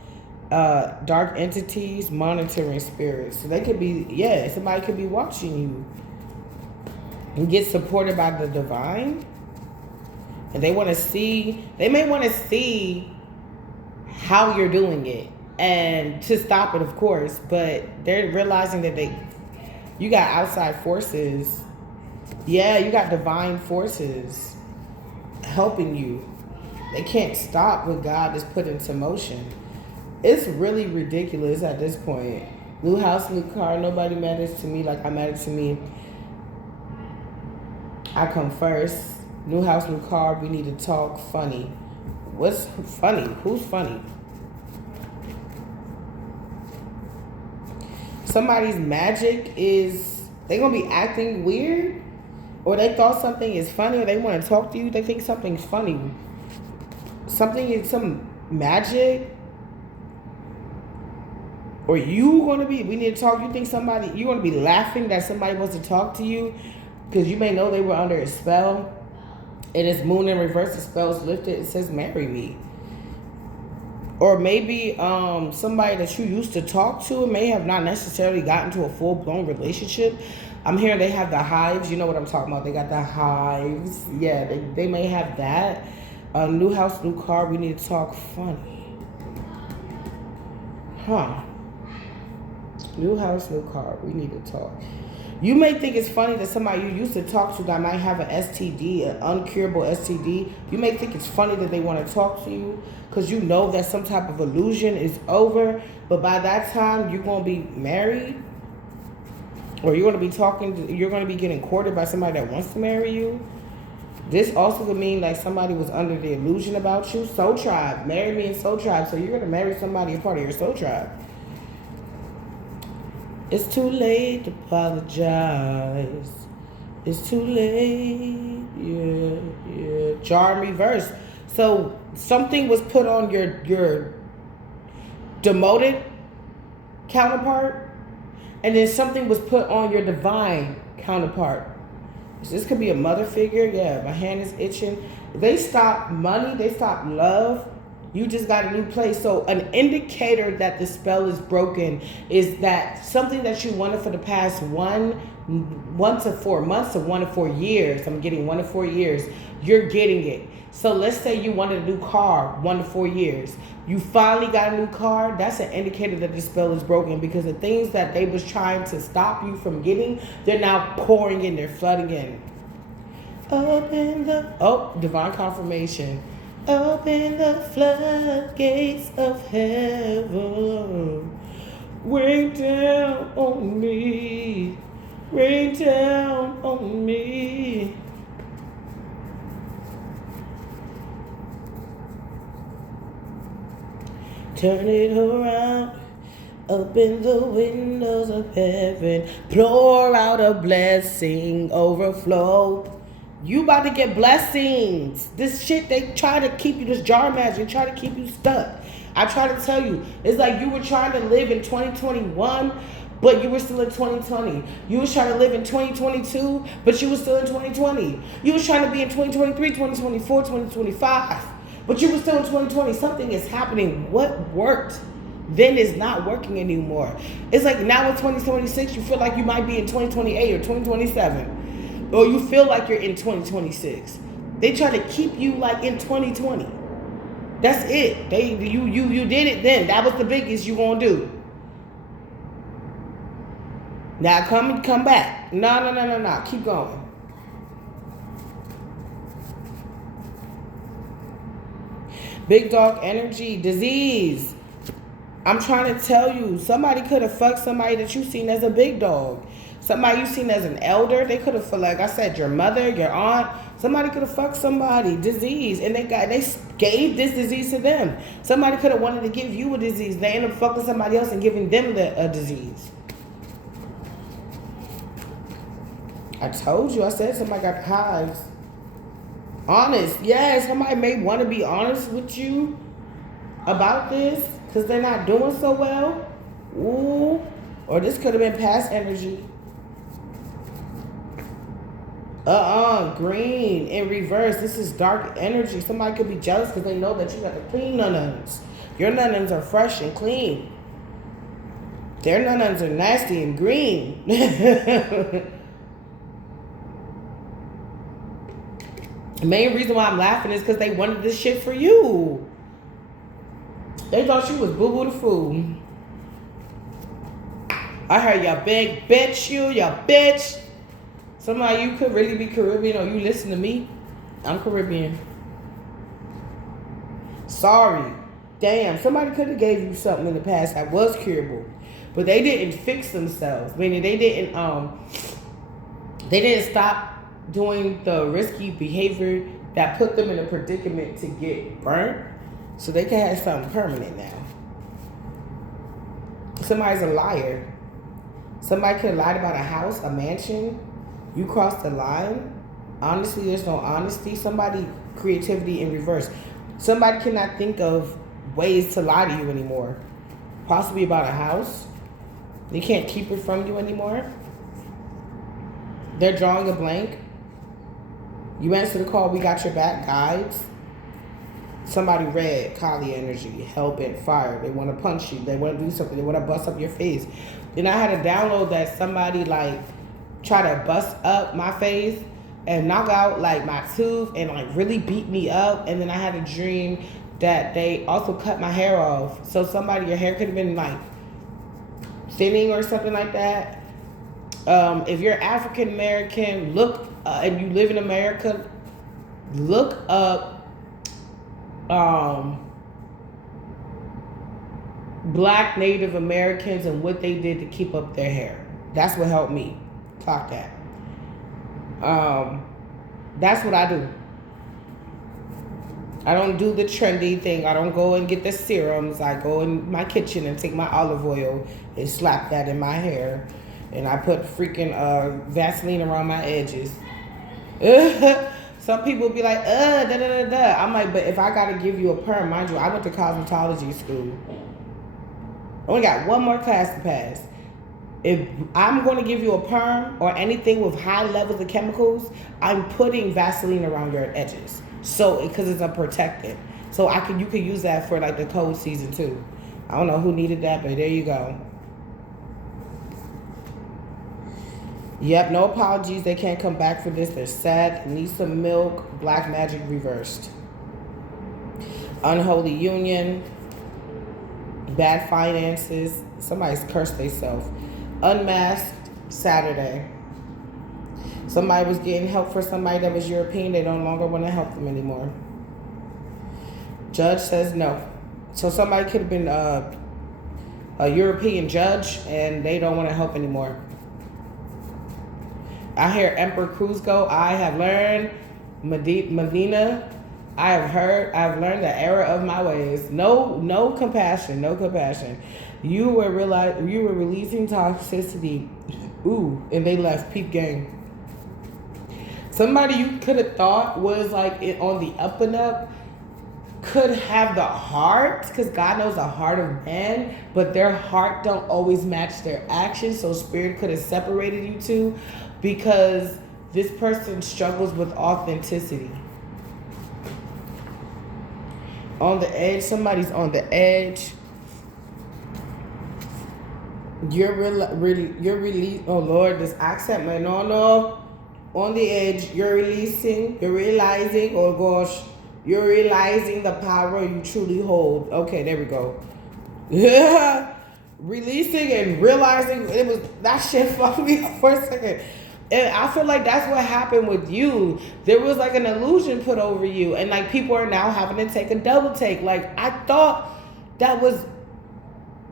dark entities, monitoring spirits. So they could be, yeah, somebody could be watching you and get supported by the divine. And they want to see, they may want to see how you're doing it. And to stop it, of course, but they're realizing that you got outside forces. Yeah, you got divine forces helping you. They can't stop what God has put into motion. It's really ridiculous at this point. New house, new car, nobody matters to me like I matter to me. I come first. New house, new car, we need to talk funny. What's funny? Who's funny? Somebody's magic is, they gonna be acting weird, or they thought something is funny, or they want to talk to you, they think something's funny. Something is some magic, or you gonna be, we need to talk, you think somebody, you're gonna be laughing that somebody wants to talk to you, because you may know they were under a spell, and it's moon in reverse, the spell's lifted, it says marry me. Or maybe somebody that you used to talk to may have not necessarily gotten to a full-blown relationship. I'm hearing they have the hives. You know what I'm talking about. They got the hives. Yeah, they may have that. New house, new car. We need to talk funny. Huh. New house, new car. We need to talk. You may think it's funny that somebody you used to talk to that might have an STD, an uncurable STD. You may think it's funny that they want to talk to you because you know that some type of illusion is over. But by that time, you're going to be married, or you're going to be you're going to be getting courted by somebody that wants to marry you. This also could mean like somebody was under the illusion about you. Soul tribe. Marry me in soul tribe. So you're going to marry somebody a part of your soul tribe. It's too late to apologize. It's too late. Yeah. Jar in reverse. So something was put on your demoted counterpart, and then something was put on your divine counterpart. So this could be a mother figure. Yeah, my hand is itching. They stop money. They stop love. You just got a new place. So an indicator that the spell is broken is that something that you wanted for the past 1 to 4 months or 1 to 4 years. I'm getting 1 to 4 years. You're getting it. So let's say you wanted a new car 1 to 4 years. You finally got a new car. That's an indicator that the spell is broken, because the things that they was trying to stop you from getting, they're now pouring in. They're flooding in. Divine confirmation. Open the floodgates of heaven. Rain down on me. Rain down on me. Turn it around. Open the windows of heaven. Pour out a blessing. Overflow. You about to get blessings. This shit, they try to keep you, this jar magic, try to keep you stuck. I try to tell you, it's like you were trying to live in 2021, but you were still in 2020. You was trying to live in 2022, but you were still in 2020. You was trying to be in 2023, 2024, 2025, but you were still in 2020. Something is happening. What worked then is not working anymore. It's like now in 2026, you feel like you might be in 2028 or 2027. Or you feel like you're in 2026. They try to keep you like in 2020. That's it. You did it then. That was the biggest you gonna do. Now come back. No. Keep going. Big dog energy, disease. I'm trying to tell you, somebody could have fucked somebody that you seen as a big dog. Somebody you seen as an elder, they could have, like I said, your mother, your aunt, somebody could have fucked somebody, disease, and they gave this disease to them. Somebody could have wanted to give you a disease. They end up fucking somebody else and giving them a disease. I told you, I said somebody got hives. Honest, yes, somebody may want to be honest with you about this because they're not doing so well. Ooh, or this could have been past energy. Green in reverse. This is dark energy. Somebody could be jealous because they know that you got the clean nuns. Your nuns are fresh and clean. Their nuns are nasty and green. The main reason why I'm laughing is because they wanted this shit for you. They thought you was boo-boo the fool. I heard ya big bitch, you bitch. Somehow you could really be Caribbean, or you listen to me. I'm Caribbean. Sorry. Damn, somebody could have gave you something in the past that was curable. But they didn't fix themselves. Meaning they didn't stop doing the risky behavior that put them in a predicament to get burnt. So they can have something permanent now. Somebody's a liar. Somebody could have lied about a house, a mansion. You crossed the line. Honestly, there's no honesty. Somebody, creativity in reverse. Somebody cannot think of ways to lie to you anymore. Possibly about a house. They can't keep it from you anymore. They're drawing a blank. You answer the call, we got your back, guides. Somebody red, Kali energy, hell-bent, fire. They want to punch you. They want to do something. They want to bust up your face. Then I had to download that somebody like try to bust up my face and knock out like my tooth and like really beat me up. And then I had a dream that they also cut my hair off. So somebody, your hair could have been like thinning or something like that. If you're African American, look and you live in America, look up Black Native Americans and what they did to keep up their hair. That's what helped me. Clock that. That's what I do. I don't do the trendy thing. I don't go and get the serums. I go in my kitchen and take my olive oil and slap that in my hair. And I put freaking Vaseline around my edges. Some people be like, da da da da. I'm like, but if I gotta give you a perm, mind you, I went to cosmetology school. I only got one more class to pass. If I'm going to give you a perm or anything with high levels of chemicals, I'm putting Vaseline around your edges. So, because it's a protectant. So you could use that for like the cold season too. I don't know who needed that, but there you go. Yep, no apologies. They can't come back for this. They're sad. They need some milk. Black magic reversed. Unholy union. Bad finances. Somebody's cursed themselves. Unmasked Saturday. Somebody was getting help for somebody that was European. They no longer want to help them anymore. Judge says no. So somebody could have been a European judge and they don't want to help anymore. I hear Emperor Cruz go. I have learned, Medina. I've learned the error of my ways. No compassion. No compassion. You were releasing toxicity. Ooh, and they left. Peep gang. Somebody you could have thought was like on the up and up could have the heart, because God knows the heart of man, but their heart don't always match their actions. So spirit could have separated you two, because this person struggles with authenticity. On the edge, somebody's on the edge. You're releasing. Oh Lord, this accent, man. No. On the edge, you're releasing. You're realizing. Oh gosh, you're realizing the power you truly hold. Okay, there we go. Yeah, releasing and realizing. It was that shit fucked me up for a second. And I feel like that's what happened with you. There was like an illusion put over you, and like people are now having to take a double take. Like I thought that was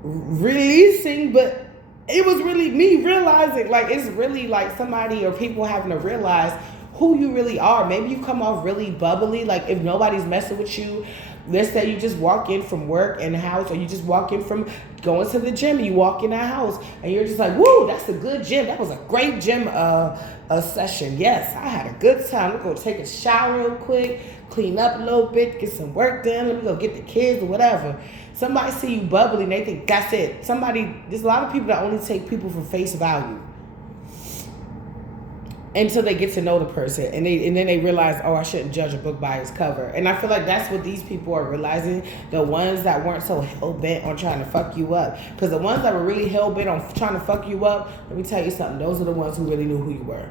releasing, but it was really me realizing, like, it's really like somebody or people having to realize who you really are. Maybe you come off really bubbly, like if nobody's messing with you. Let's say you just walk in from work and the house, or you just walk in from going to the gym, and you walk in that house, and you're just like, woo, that's a good gym. That was a great gym session. Yes, I had a good time. We're going to take a shower real quick, clean up a little bit, get some work done. Let me go get the kids or whatever. Somebody see you bubbly and they think that's it. There's a lot of people that only take people for face value until they get to know the person, and then they realize, oh, I shouldn't judge a book by its cover. And I feel like that's what these people are realizing, the ones that weren't so hell-bent on trying to fuck you up. Because the ones that were really hell-bent on trying to fuck you up, let me tell you something, those are the ones who really knew who you were.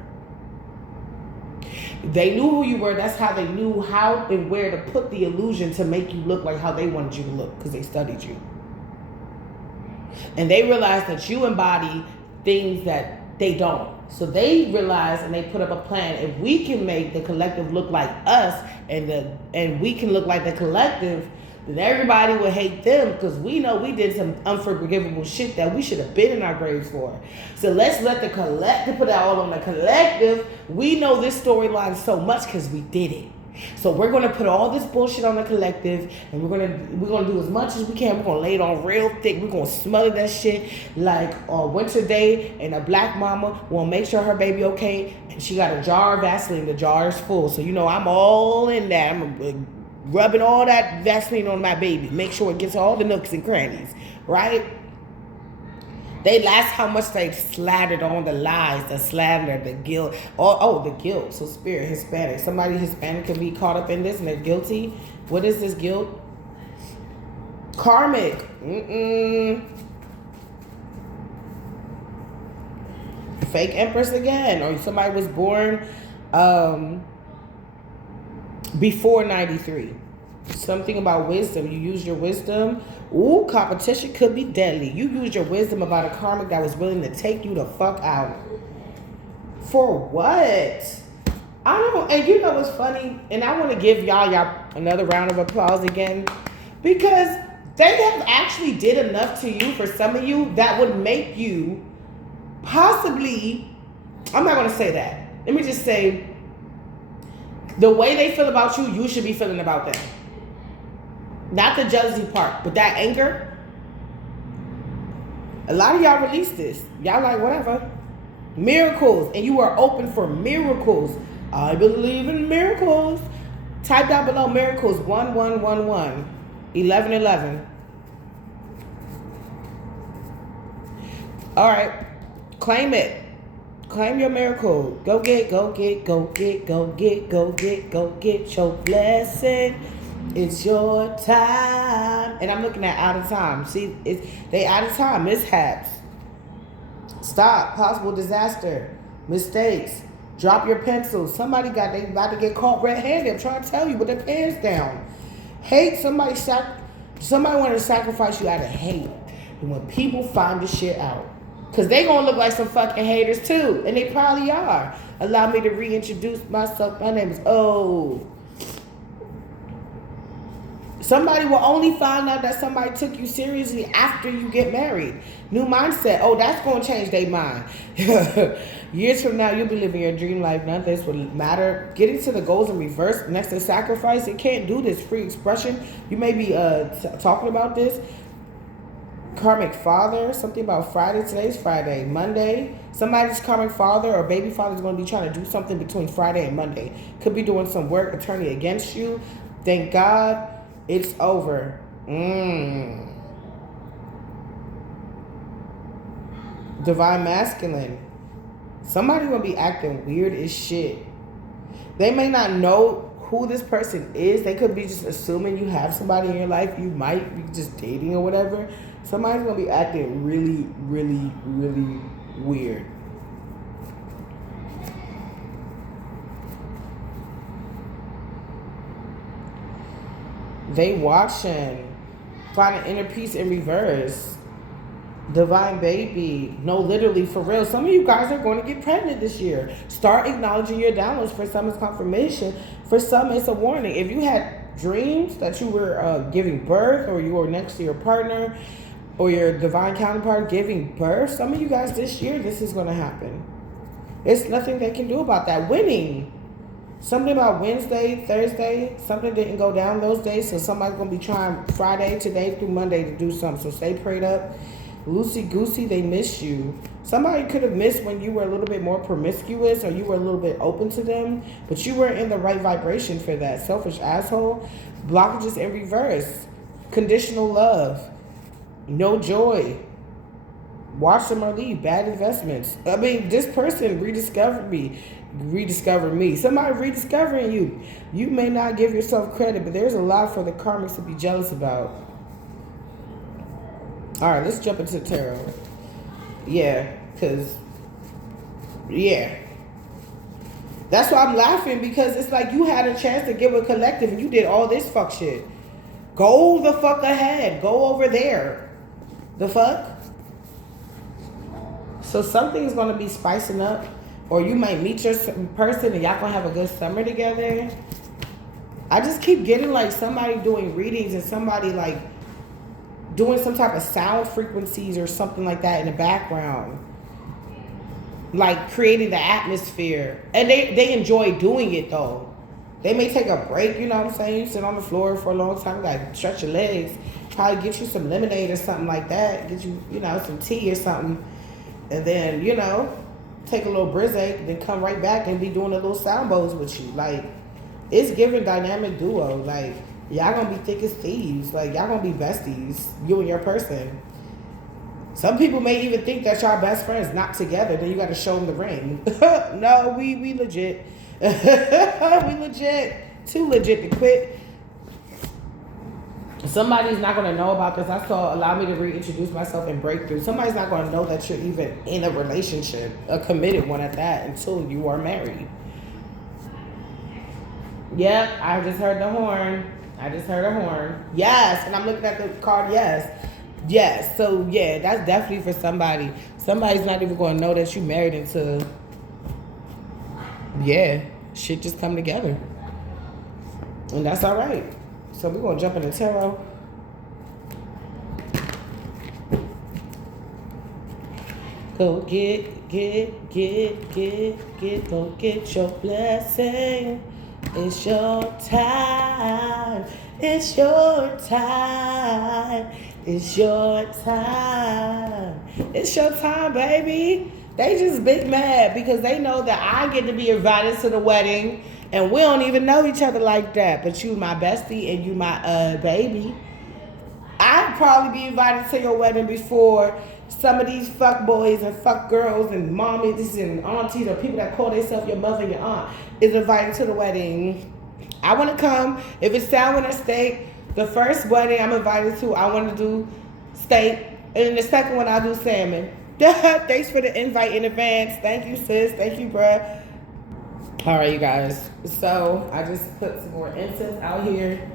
They knew who you were. That's how they knew how and where to put the illusion to make you look like how they wanted you to look, because they studied you. And they realized that you embody things that they don't. So they realized and they put up a plan. If we can make the collective look like us, and we can look like the collective, then everybody will hate them, because we know we did some unforgivable shit that we should have been in our graves for. So let's let the collective put it all on the collective. We know this storyline so much because we did it. So we're gonna put all this bullshit on the collective, and we're gonna do as much as we can. We're gonna lay it on real thick. We're gonna smother that shit like on winter day, and a black mama will make sure her baby okay, and she got a jar of Vaseline. The jar is full, so you know I'm all in that. I'm rubbing all that Vaseline on my baby. Make sure it gets all the nooks and crannies, right? That's how much they slattered on the lies, the slander, the guilt. Oh, the guilt. So spirit, Hispanic. Somebody Hispanic can be caught up in this and they're guilty. What is this guilt? Karmic. Fake empress again. Or somebody was born before 93. Something about wisdom. You use your wisdom. Ooh, competition could be deadly. You used your wisdom about a karmic that was willing to take you the fuck out. For what? I don't, and you know what's funny? And I want to give y'all another round of applause again, because they have actually did enough to you, for some of you, that would make you possibly, I'm not going to say that. Let me just say, the way they feel about you, you should be feeling about them. Not the jealousy part, but that anger. A lot of y'all released this. Y'all like, whatever. Miracles. And you are open for miracles. I believe in miracles. Type down below miracles 1111 1111. All right. Claim it. Claim your miracle. Go get your blessing. It's your time. And I'm looking at out of time. See, they out of time. Mishaps. Stop. Possible disaster. Mistakes. Drop your pencils. They about to get caught red-handed. I'm trying to tell you with their pants down. Hate. Somebody wanted to sacrifice you out of hate. And when people find this shit out, because they going to look like some fucking haters too. And they probably are. Allow me to reintroduce myself. My name is Somebody will only find out that somebody took you seriously after you get married. New mindset. Oh, that's going to change their mind. Years from now, you'll be living your dream life. None of this will matter. Getting to the goals in reverse next to sacrifice. It can't do this. Free expression. You may be talking about this. Karmic father. Something about Friday. Today's Friday. Monday. Somebody's karmic father or baby father is going to be trying to do something between Friday and Monday. Could be doing some work, attorney against you. Thank God. It's over. Divine masculine. Somebody gonna be acting weird as shit. They may not know who this person is. They could be just assuming you have somebody in your life. You might be just dating or whatever. Somebody's gonna be acting really, really, really weird. They watching. Find an inner peace in reverse. Divine baby. No, literally, for real. Some of you guys are going to get pregnant this year. Start acknowledging your downloads. For some, it's confirmation. For some, it's a warning. If you had dreams that you were giving birth or you were next to your partner, or your divine counterpart giving birth, some of you guys this year, this is going to happen. There's nothing they can do about that. Winning. Something about Wednesday, Thursday, something didn't go down those days, so somebody's going to be trying Friday, today through Monday to do something. So stay prayed up. Loosey-goosey, they miss you. Somebody could have missed when you were a little bit more promiscuous or you were a little bit open to them, but you weren't in the right vibration for that. Selfish asshole. Blockages in reverse. Conditional love. No joy. Watch them or leave. Bad investments. I mean, this person rediscovered me. Somebody rediscovering you. You may not give yourself credit, but there's a lot for the karmics to be jealous about. All right, let's jump into tarot. Yeah, because, yeah. That's why I'm laughing, because it's like you had a chance to give a collective and you did all this fuck shit. Go the fuck ahead. Go over there. The fuck? So something's going to be spicing up. Or you might meet your person and y'all going to have a good summer together. I just keep getting like somebody doing readings and somebody like doing some type of sound frequencies or something like that in the background. Like creating the atmosphere. And they enjoy doing it though. They may take a break, you know what I'm saying? You sit on the floor for a long time, like stretch your legs. Probably get you some lemonade or something like that. Get you, you know, some tea or something. And then, you know, take a little brizzy, then come right back and be doing a little sound bowls with you. Like, it's giving dynamic duo. Like, y'all gonna be thick as thieves. Like, y'all gonna be besties, you and your person. Some people may even think that y'all best friends not together. Then you gotta show them the ring. No, we legit. We legit. Too legit to quit. Somebody's not going to know about this. I saw allow me to reintroduce myself and breakthrough. Somebody's not going to know that you're even in a relationship, a committed one at that, until you are married. Yep, I just heard the horn. Yes, and I'm looking at the card, yes. So, yeah, that's definitely for somebody. Somebody's not even going to know that you married until, yeah, shit just come together. And that's all right. So we're going to jump into tarot. Go get, go get your blessing. It's your time. It's your time. It's your time. It's your time, baby. They just big mad because they know that I get to be invited to the wedding. And we don't even know each other like that. But you my bestie and you my baby. I'd probably be invited to your wedding before some of these fuck boys and fuck girls and mommies and aunties or people that call themselves your mother and your aunt is invited to the wedding. I want to come. If it's salmon or steak, the first wedding I'm invited to, I want to do steak. And then the second one, I'll do salmon. Thanks for the invite in advance. Thank you, sis. Thank you, bruh. All right, you guys. So I just put some more incense out here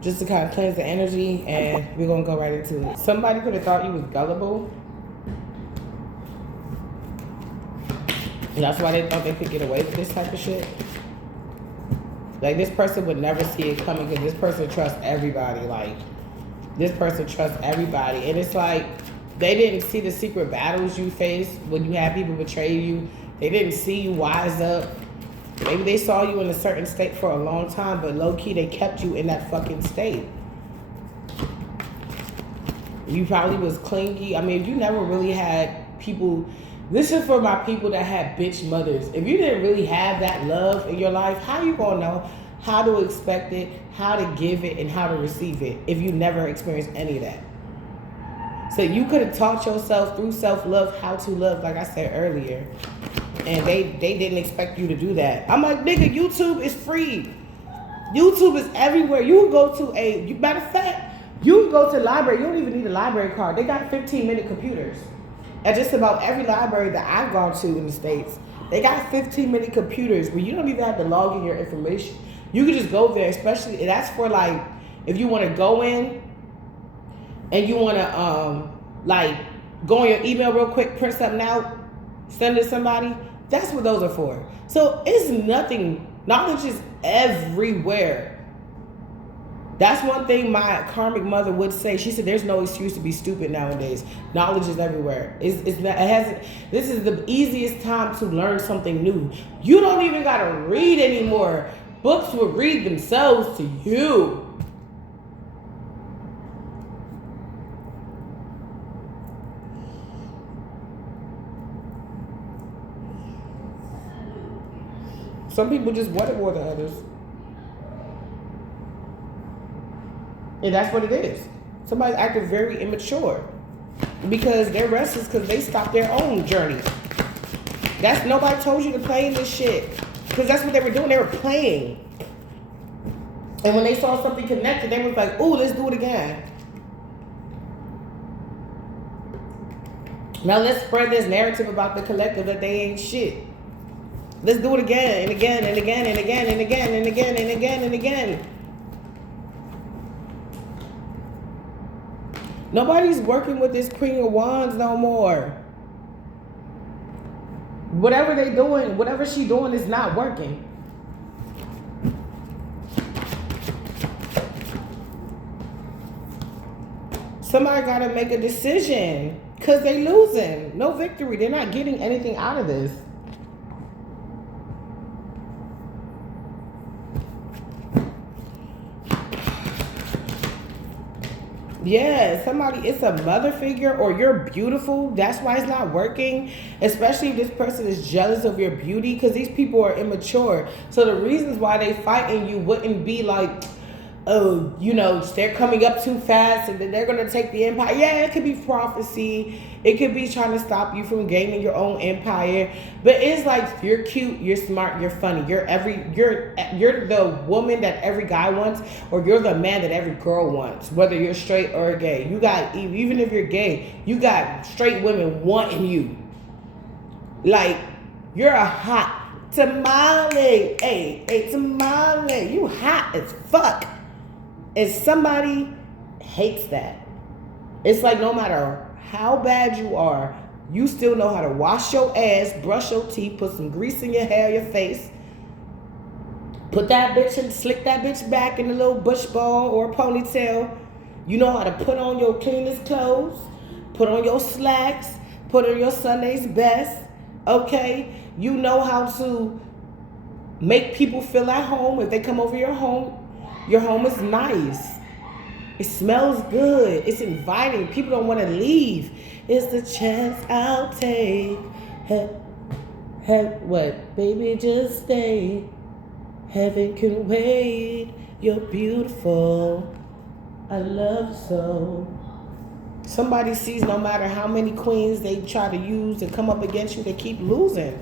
just to kind of cleanse the energy, and we're going to go right into it. Somebody could have thought you was gullible. And that's why they thought they could get away with this type of shit. Like, this person would never see it coming because this person trusts everybody. Like, this person trusts everybody. And it's like, they didn't see the secret battles you faced when you had people betray you. They didn't see you wise up. Maybe they saw you in a certain state for a long time, but low-key, they kept you in that fucking state. You probably was clingy. I mean, if you never really had people... This is for my people that had bitch mothers. If you didn't really have that love in your life, how you gonna know how to expect it, how to give it, and how to receive it if you never experienced any of that? So you could have taught yourself through self-love how to love, like I said earlier. And they didn't expect you to do that. I'm like, nigga, YouTube is free. YouTube is everywhere. You can go to matter of fact, you can go to the library. You don't even need a library card. They got 15-minute computers. At just about every library that I've gone to in the States, they got 15-minute computers where you don't even have to log in your information. You can just go there, especially, and that's for like, if you want to go in and you want to, like, go on your email real quick, print something out, send it to somebody. That's what those are for. So it's nothing, knowledge is everywhere. That's one thing my karmic mother would say. She said, "There's no excuse to be stupid nowadays. Knowledge is everywhere. This is the easiest time to learn something new. You don't even gotta read anymore. Books will read themselves to you." Some people just want it more than others. And that's what it is. Somebody's acting very immature because they're restless because they stopped their own journey. That's nobody told you to play in this shit, because that's what they were doing. They were playing, and when they saw something connected, they was like, "Ooh, let's do it again." Now let's spread this narrative about the collective that they ain't shit. Let's do it again and again and again and again and again and again and again and again. Nobody's working with this Queen of Wands no more. Whatever they doing, whatever she doing is not working. Somebody got to make a decision because they losing. No victory. They're not getting anything out of this. Yeah, somebody, it's a mother figure, or you're beautiful. That's why it's not working. Especially if this person is jealous of your beauty, because these people are immature. So the reasons why they fighting you wouldn't be like, oh, you know, they're coming up too fast and then they're going to take the empire. Yeah, it could be prophecy. It could be trying to stop you from gaining your own empire. But it's like, you're cute, you're smart, you're funny. You're the woman that every guy wants, or you're the man that every girl wants, whether you're straight or gay. You got, even if you're gay, you got straight women wanting you. Like, you're a hot tamale. Hey, tamale. You hot as fuck. And somebody hates that. It's like, no matter how bad you are, you still know how to wash your ass, brush your teeth, put some grease in your hair, your face, put that bitch and slick that bitch back in a little bush ball or a ponytail. You know how to put on your cleanest clothes, put on your slacks, put on your Sunday's best, okay? You know how to make people feel at home if they come over your home. Your home is nice. It smells good. It's inviting. People don't want to leave. It's the chance I'll take. What? Baby, just stay. Heaven can wait. You're beautiful. I love you so. Somebody sees no matter how many queens they try to use and come up against you, they keep losing.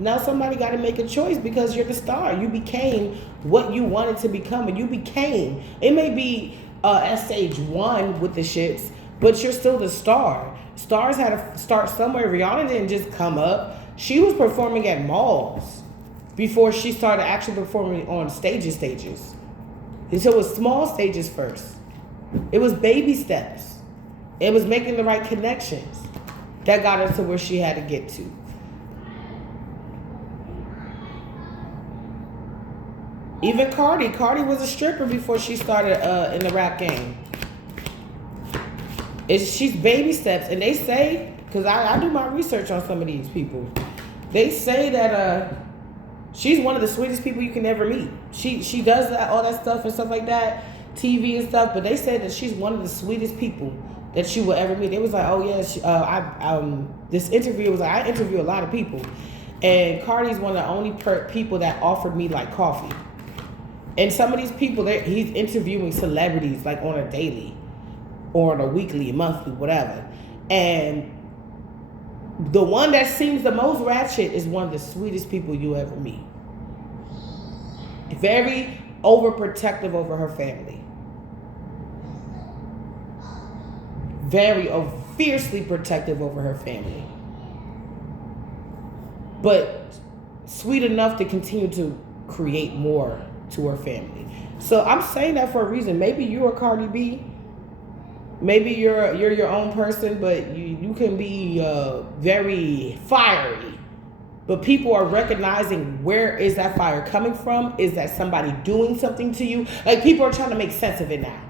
Now somebody got to make a choice, because you're the star. You became what you wanted to become, and you became. It may be at stage 1 with the shits, but you're still the star. Stars had to start somewhere. Rihanna didn't just come up. She was performing at malls before she started actually performing on stages. And so it was small stages first. It was baby steps. It was making the right connections that got her to where she had to get to. Even Cardi was a stripper before she started in the rap game. She's baby steps, and they say, because I do my research on some of these people, they say that she's one of the sweetest people you can ever meet. She does all that stuff and stuff like that, TV and stuff, but they say that she's one of the sweetest people that you will ever meet. It was like, oh yeah, this interview was like, I interview a lot of people, and Cardi's one of the only people that offered me like coffee. And some of these people, he's interviewing celebrities like on a daily or on a weekly, monthly, whatever. And the one that seems the most ratchet is one of the sweetest people you ever meet. Very overprotective over her family. Very fiercely protective over her family. But sweet enough to continue to create more to her family. So I'm saying that for a reason. Maybe you're a Cardi B. Maybe you're your own person, but you can be very fiery. But people are recognizing, where is that fire coming from? Is that somebody doing something to you? Like, people are trying to make sense of it now.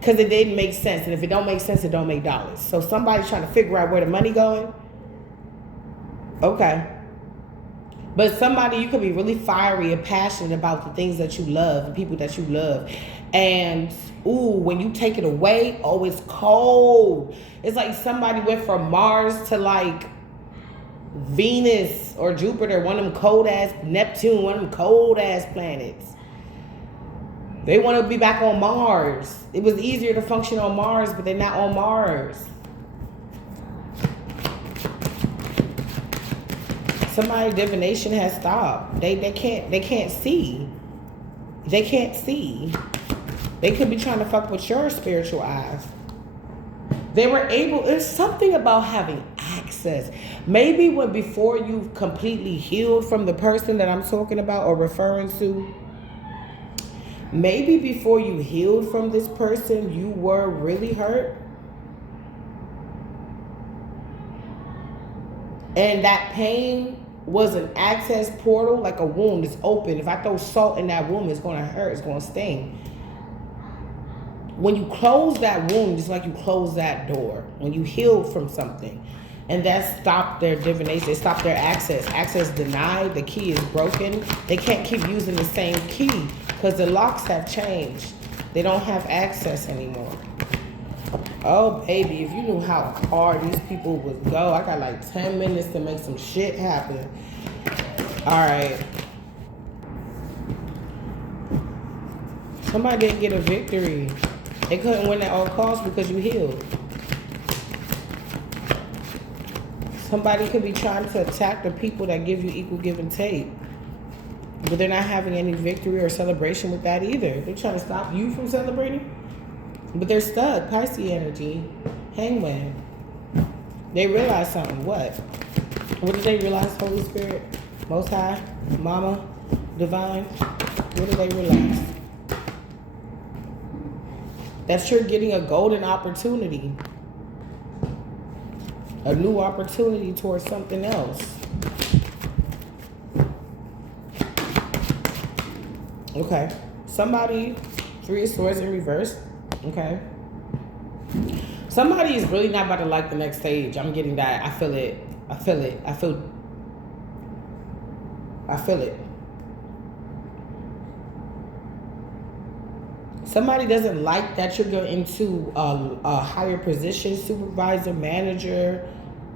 Because it didn't make sense. And if it don't make sense, it don't make dollars. So somebody's trying to figure out where the money going. Okay. But somebody, you could be really fiery and passionate about the things that you love, the people that you love. And, ooh, when you take it away, oh, it's cold. It's like somebody went from Mars to, like, Venus or Jupiter, one of them cold-ass, Neptune, one of them cold-ass planets. They want to be back on Mars. It was easier to function on Mars, but they're not on Mars. Somebody's divination has stopped. They can't see. They can't see. They could be trying to fuck with your spiritual eyes. They were able, there's something about having access. Maybe when before you've completely healed from the person that I'm talking about or referring to, maybe before you healed from this person, you were really hurt. And that pain was an access portal, like a wound is open. If I throw salt in that wound, it's going to hurt. It's going to sting. When you close that wound, it's like you close that door. When you healed from something. And that stopped their divination. It stopped their access. Access denied. The key is broken. They can't keep using the same key because the locks have changed. They don't have access anymore. Oh, baby, if you knew how hard these people would go. I got like 10 minutes to make some shit happen. All right. Somebody didn't get a victory. They couldn't win at all costs because you healed. Somebody could be trying to attack the people that give you equal give and take. But they're not having any victory or celebration with that either. They're trying to stop you from celebrating. But they're stuck. Pisces energy. Hangman. They realize something. What? What did they realize? Holy Spirit? Most High? Mama? Divine? What did they realize? That you're getting a golden opportunity. A new opportunity towards something else. Okay. Somebody, 3 of Swords in reverse. Okay. Somebody is really not about to like the next stage. I'm getting that. I feel it. I feel it. I feel it. Somebody doesn't like that you're going into a higher position, supervisor, manager,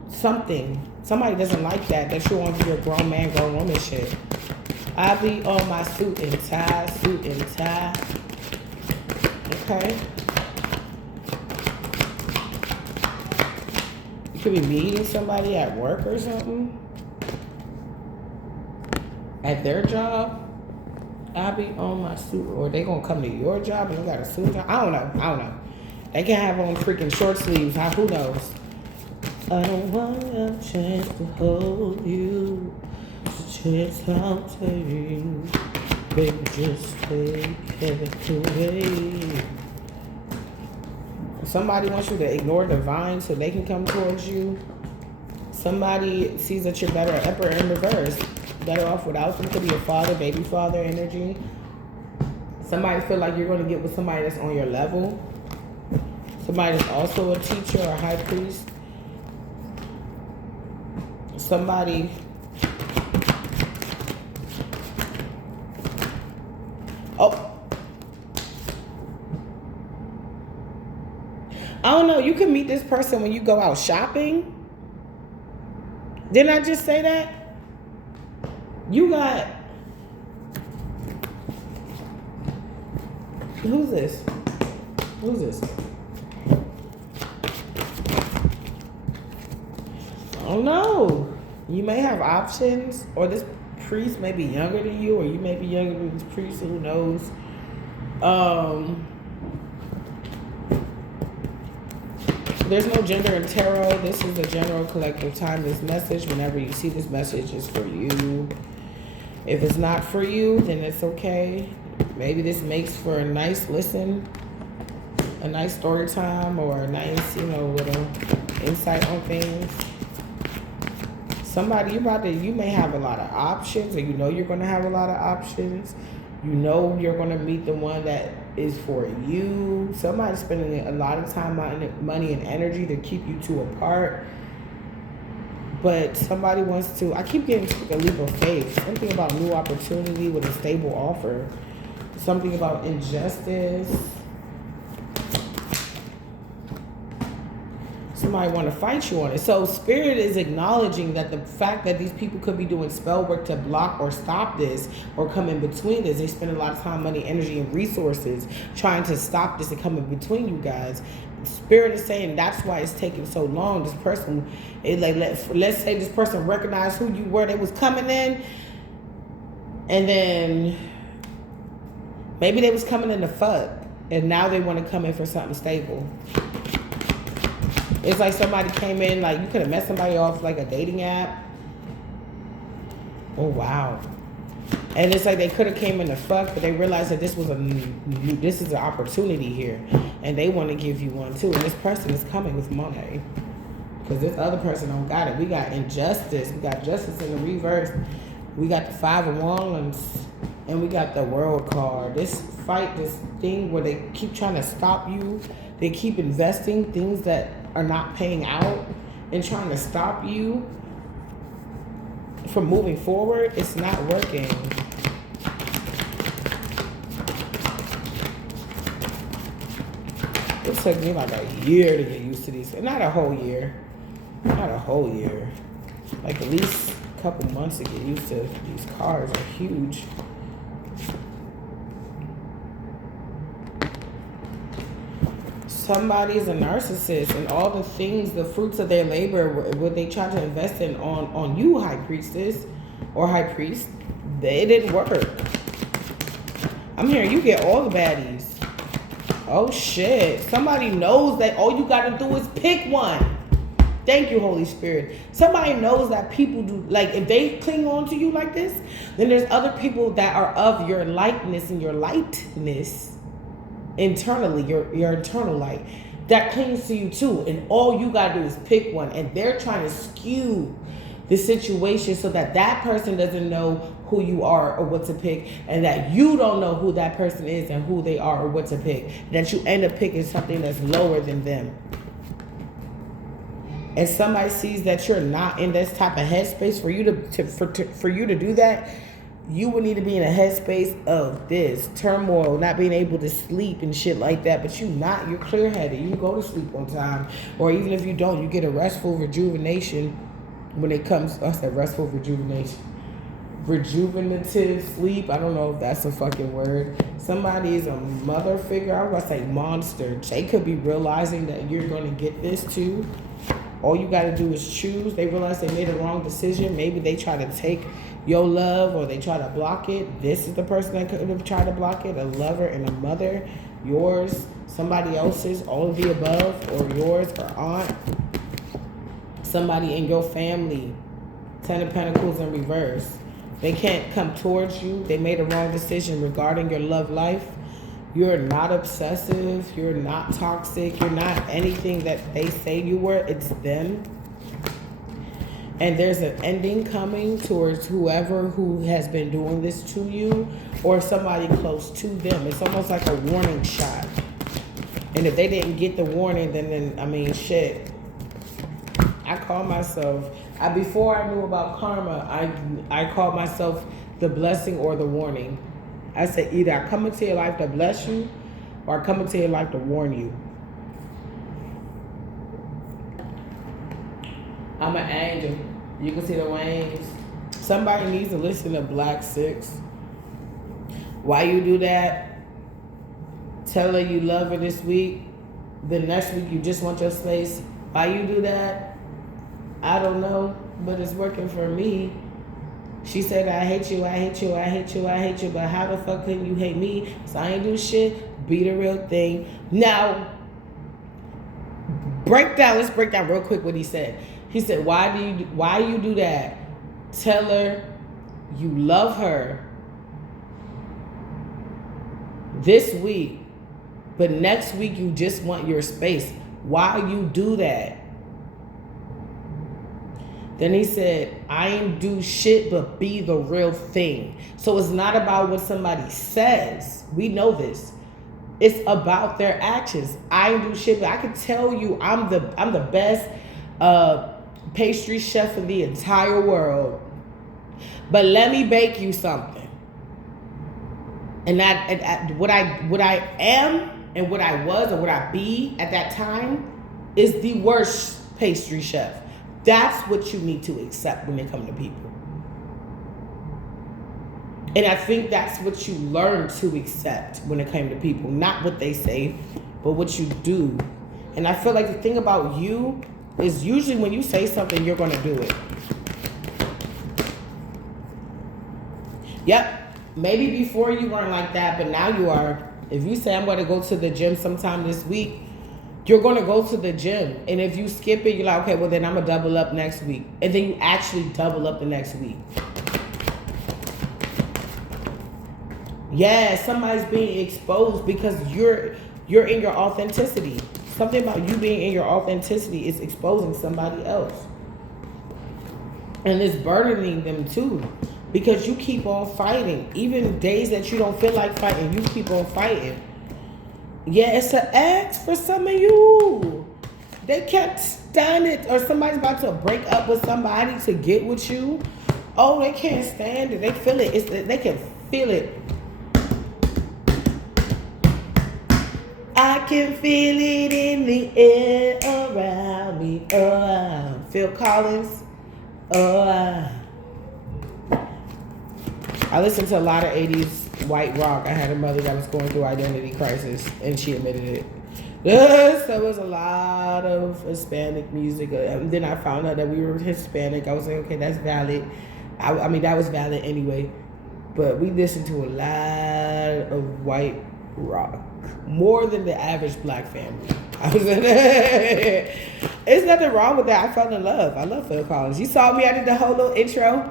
something. Somebody doesn't like that you're on your grown man, grown woman shit. I be on my suit and tie. Okay. You could be meeting somebody at work or something. At their job. I be on my suit, or they gonna come to your job and you got a suit on. I don't know. They can have on freaking short sleeves. Who knows? I don't want a chance to hold you. It's a chance I'll take. Baby, just take it away. Somebody wants you to ignore divine so they can come towards you. Somebody sees that you're better at Emperor in reverse. Better off without them. Could be a father, baby father energy. Somebody feel like you're going to get with somebody that's on your level. Somebody that's also a teacher or high priest. Somebody. Oh. I don't know. You can meet this person when you go out shopping. Didn't I just say that? You got... Who's this? Who's this? I don't know. You may have options, or this priest may be younger than you, or you may be younger than this priest, who knows? There's no gender in tarot. This is a general collective timeless message. Whenever you see this message, it's for you. If it's not for you, then it's okay. Maybe this makes for a nice listen, a nice story time, or a nice, little insight on things. Somebody, you may have a lot of options, or you know you're going to have a lot of options. You know you're going to meet the one that is for you. Somebody's spending a lot of time, money, and energy to keep you two apart. But somebody wants to, I keep getting a leap of faith. Something about new opportunity with a stable offer. Something about injustice. Somebody want to fight you on it. So Spirit is acknowledging that the fact that these people could be doing spell work to block or stop this or come in between this. They spend a lot of time, money, energy, and resources trying to stop this and come in between you guys. Spirit is saying that's why it's taking so long. This person, let's say this person recognized who you were. They was coming in, and then maybe they was coming in to fuck, and now they want to come in for something stable. It's like somebody came in, like you could have met somebody off like a dating app. Oh wow. And it's like they could have came in to fuck, but they realized that this is an opportunity here, and they want to give you one too. And this person is coming with money, because this other person don't got it. We got injustice. We got justice in the reverse. We got the 5 of Wands, and we got the World card. This fight, this thing where they keep trying to stop you. They keep investing things that are not paying out and trying to stop you from moving forward. It's not working. It took me like a year to get used to these. Not a whole year. Not a whole year. Like at least a couple months to get used to. These cards are huge. Somebody's a narcissist, and all the things, the fruits of their labor, what they try to invest in on you, High Priestess or High Priest, it didn't work. I'm hearing you get all the baddies. Oh shit. Somebody knows that all you gotta do is pick one. Thank you, Holy Spirit. Somebody knows that people do, like if they cling on to you like this, then there's other people that are of your likeness and your lightness. Internally, your internal light that clings to you too, and all you gotta do is pick one, and they're trying to skew the situation so that that person doesn't know who you are or what to pick, and that you don't know who that person is and who they are or what to pick, that you end up picking something that's lower than them. And somebody sees that you're not in this type of headspace for you to do that. You would need to be in a headspace of this turmoil, not being able to sleep and shit like that. But you're clear-headed. You go to sleep on time. Or even if you don't, you get a restful rejuvenation when it comes. I said restful rejuvenation. Rejuvenative sleep. I don't know if that's a fucking word. Somebody is a mother figure. I was going to say monster. They could be realizing that you're going to get this too. All you got to do is choose. They realize they made a wrong decision. Maybe they try to take your love, or they try to block it. This is the person that could have tried to block it. A lover and a mother. Yours, somebody else's, all of the above, or yours, or aunt. Somebody in your family. 10 of Pentacles in reverse. They can't come towards you. They made a wrong decision regarding your love life. You're not obsessive. You're not toxic. You're not anything that they say you were. It's them. And there's an ending coming towards whoever who has been doing this to you, or somebody close to them. It's almost like a warning shot. And if they didn't get the warning, then I mean, shit. I call myself, before I knew about karma, I called myself the blessing or the warning. I said either I come into your life to bless you, or I come into your life to warn you. I'm an angel. You can see the wings. Somebody needs to listen to Black 6. Why you do that? Tell her you love her this week. The next week you just want your space. Why you do that? I don't know, but it's working for me. She said, I hate you, I hate you, I hate you, I hate you, but how the fuck can you hate me? So I ain't do shit. Be the real thing. Now, let's break down real quick what he said. He said, why you do that? Tell her you love her this week, but next week you just want your space. Why you do that? Then he said, I ain't do shit but be the real thing. So it's not about what somebody says. We know this. It's about their actions. I ain't do shit, but I can tell you I'm the best pastry chef in the entire world. But let me bake you something. And what I am and what I was and what I be at that time is the worst pastry chef. That's what you need to accept when they come to people. And I think that's what you learn to accept when it came to people. Not what they say, but what you do. And I feel like the thing about you is usually when you say something, you're going to do it. Yep. Maybe before you weren't like that, but now you are. If you say, I'm going to go to the gym sometime this week, you're going to go to the gym. And if you skip it, you're like, okay, well, then I'm going to double up next week. And then you actually double up the next week. Yeah, somebody's being exposed because you're in your authenticity. Something about you being in your authenticity is exposing somebody else. And it's burdening them too. Because you keep on fighting. Even days that you don't feel like fighting, you keep on fighting. Yeah, it's an X for some of you. They can't stand it. Or somebody's about to break up with somebody to get with you. Oh, they can't stand it. They feel it. They can feel it. I can feel it in the air around me. Phil Collins. I listened to a lot of 80s white rock. I had a mother that was going through identity crisis, and she admitted it. So there was a lot of Hispanic music. And then I found out that we were Hispanic. I was like, okay, that's valid. I mean, that was valid anyway. But we listened to a lot of white rock. More than the average black family. There's nothing wrong with that. I fell in love. I love Phil Collins. You saw me, I did the whole little intro.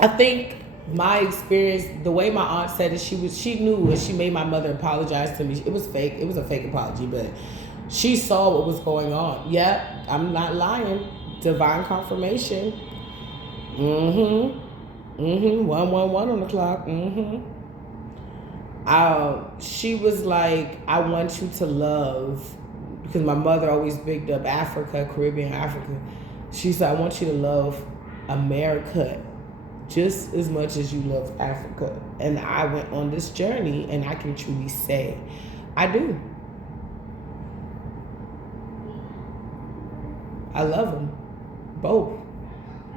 I think my experience, the way my aunt said it, she knew, and she made my mother apologize to me. It was fake. It was a fake apology, but she saw what was going on. Yep, I'm not lying. Divine confirmation. 111 on the clock. She was like, I want you to love, because my mother always bigged up Africa, Caribbean Africa. She said, I want you to love America just as much as you love Africa. And I went on this journey, and I can truly say, I do. I love them both.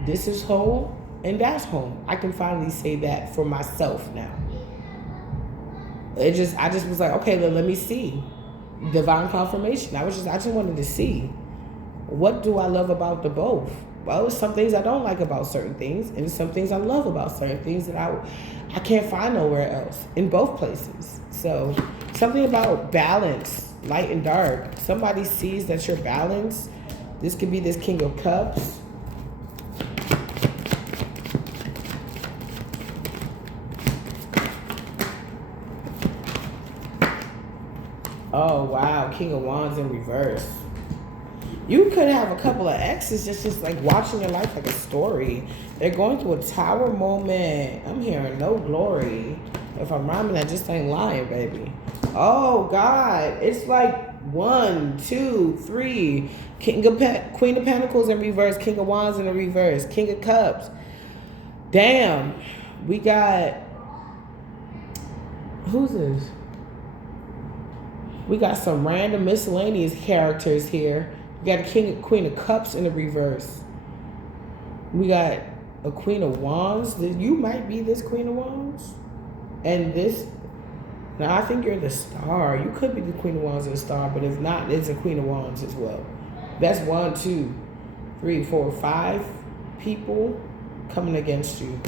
This is home, and that's home. I can finally say that for myself now. I just was like, okay, let me see. Divine confirmation. I just wanted to see. What do I love about the both? Well, there's some things I don't like about certain things, and some things I love about certain things that I can't find nowhere else, in both places. So something about balance, light and dark. Somebody sees that you're balanced. This could be this King of Cups. Oh, wow. King of Wands in reverse. You could have a couple of exes just like watching your life like a story. They're going through a tower moment. I'm hearing no glory. If I'm rhyming, I just ain't lying, baby. Oh, God. It's like 1, 2, 3. Queen of Pentacles in reverse. King of Wands in the reverse. King of Cups. Damn. We got... Who's this? We got some random miscellaneous characters here. We got a Queen of Cups in the reverse. We got a Queen of Wands. You might be this Queen of Wands. And this... Now, I think you're the Star. You could be the Queen of Wands and the Star, but if not, it's a Queen of Wands as well. That's 1, 2, 3, 4, 5 people coming against you.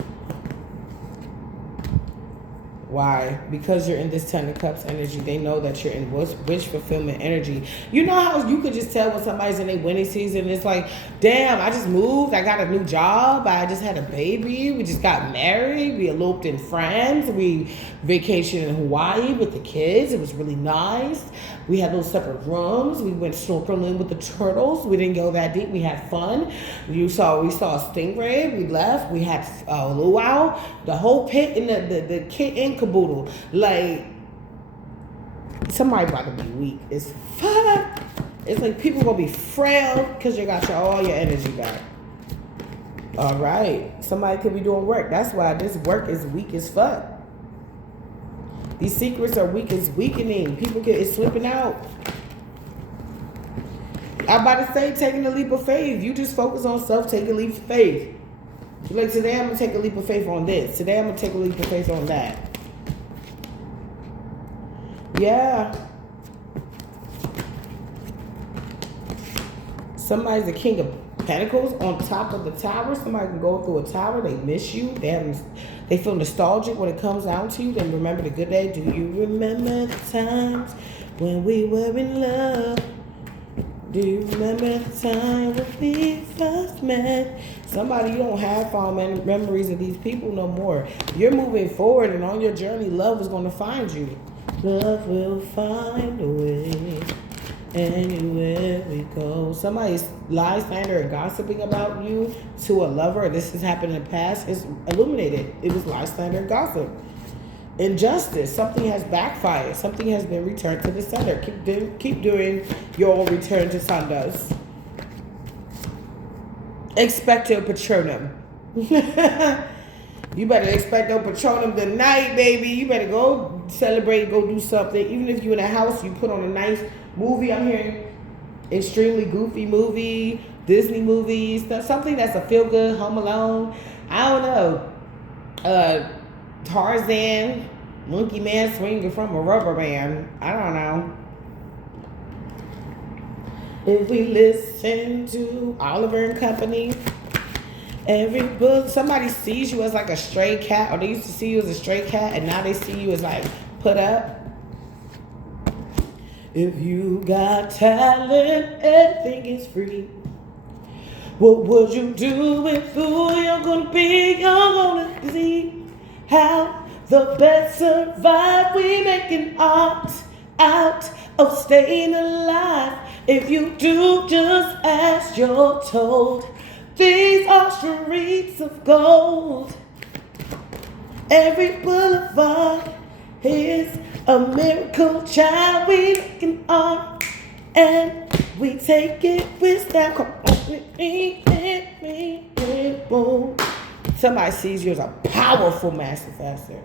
Why? Because you're in this Ten of Cups energy. They know that you're in wish fulfillment energy. You know how you could just tell when somebody's in their winning season? It's like, damn, I just moved. I got a new job. I just had a baby. We just got married. We eloped in France. We vacationed in Hawaii with the kids. It was really nice. We had those separate rooms. We went snorkeling with the turtles. We didn't go that deep. We had fun. We saw a stingray. We left. We had a luau. The whole pit and the kit and caboodle. Like, somebody about to be weak as fuck. It's like people gonna be frail because you got all your energy back. All right. Somebody could be doing work. That's why this work is weak as fuck. These secrets are weak. It's weakening. It's slipping out. I'm about to say taking a leap of faith. You just focus on self, take a leap of faith. Like, today I'm going to take a leap of faith on this. Today I'm going to take a leap of faith on that. Yeah. Somebody's the King of Pentacles on top of the tower. Somebody can go through a tower. They miss you. They feel nostalgic when it comes down to you. They remember the good day. Do you remember the times when we were in love? Do you remember the time when we first met? Somebody, you don't have fond memories of these people no more. You're moving forward, and on your journey, love is going to find you. Love will find a way anywhere we go. Somebody's lie, slander, or gossiping about you to a lover. This has happened in the past. It's illuminated. It was lie, slander, and gossip. Injustice. Something has backfired. Something has been returned to the sender. Keep doing your return to senders. Expecto Patronum. You better Expecto Patronum tonight, baby. You better go celebrate, go do something. Even if you're in a house, you put on a nice movie. I'm hearing extremely goofy movie, Disney movies, something that's a feel-good, Home Alone. I don't know. Tarzan, Monkey Man swinging from a rubber band. I don't know. If we listen to Oliver and Company, every book, somebody sees you as like a stray cat, or they used to see you as a stray cat, and now they see you as like put up. If you got talent, everything is free. What would you do with who you're gonna be? You're gonna see how the best survive. We making art out of staying alive. If you do just as you're told, these are streets of gold. Every boulevard is a miracle child. We making art and we take it with style. Come on with me, boom. Somebody sees you as a powerful master faster.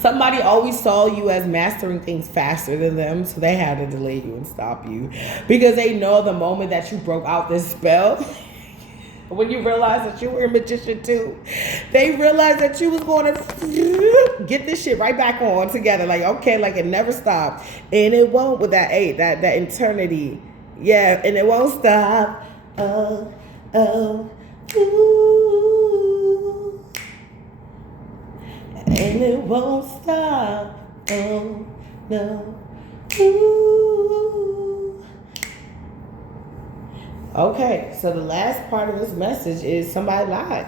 Somebody always saw you as mastering things faster than them, so they had to delay you and stop you. Because they know the moment that you broke out this spell, when you realized that you were a magician too, they realized that you was going to get this shit right back on together. Like, okay, like it never stopped. And it won't with that 8, that eternity. Yeah, and it won't stop. Oh, ooh. And it won't stop. Oh, no. Ooh. Okay, so the last part of this message is somebody lied.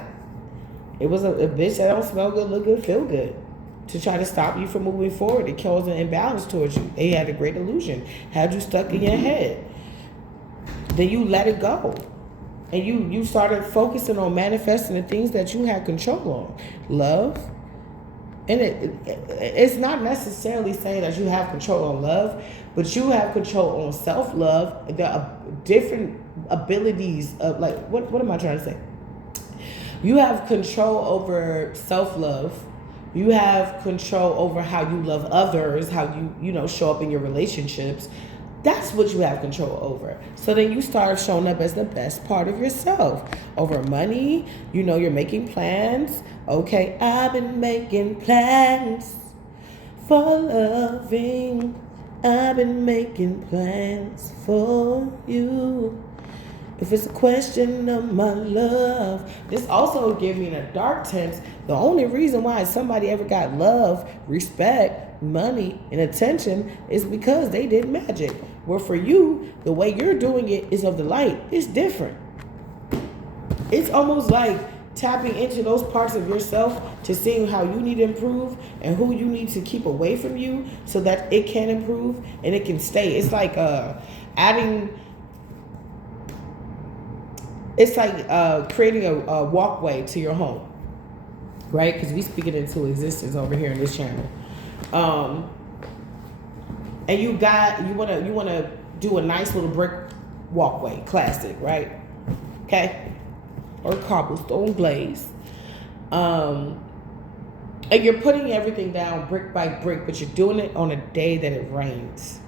It was a bitch that don't smell good, look good, feel good, to try to stop you from moving forward. It caused an imbalance towards you. They had a great illusion, had you stuck in your head. Then you let it go. And you started focusing on manifesting the things that you had control on. Love. And it's not necessarily saying that you have control on love, but you have control on self-love. There are different abilities of, like, what am I trying to say? You have control over self-love. You have control over how you love others, how you show up in your relationships. That's what you have control over. So then you start showing up as the best part of yourself. Over money, you're making plans. Okay, I've been making plans for loving. I've been making plans for you. If it's a question of my love. This also give me in a dark tense. The only reason why somebody ever got love, respect, money, and attention is because they did magic. Where for you, the way you're doing it is of the light. It's different. It's almost like tapping into those parts of yourself to seeing how you need to improve and who you need to keep away from you so that it can improve and it can stay. It's like creating a walkway to your home, right? Because we speak it into existence over here in this channel. And you want to do a nice little brick walkway, classic, right? Okay. Or cobblestone glaze. And you're putting everything down brick by brick, but you're doing it on a day that it rains.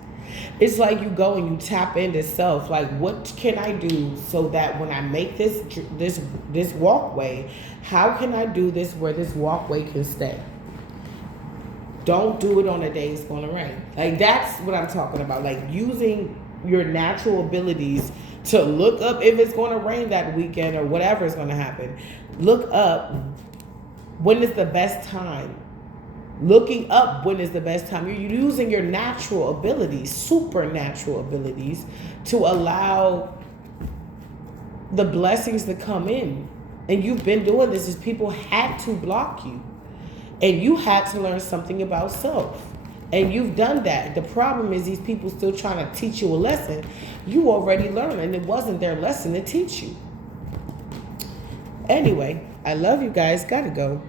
It's like you go and you tap into self. Like, what can I do so that when I make this walkway, how can I do this where this walkway can stay? Don't do it on a day it's going to rain. Like, that's what I'm talking about. Like, using your natural abilities to look up if it's going to rain that weekend or whatever is going to happen. Look up when is the best time. Looking up when is the best time. You're using your natural abilities, supernatural abilities, to allow the blessings to come in. And you've been doing this as people had to block you. And you had to learn something about self. And you've done that. The problem is these people still trying to teach you a lesson. You already learned, and it wasn't their lesson to teach you. Anyway, I love you guys. Gotta go.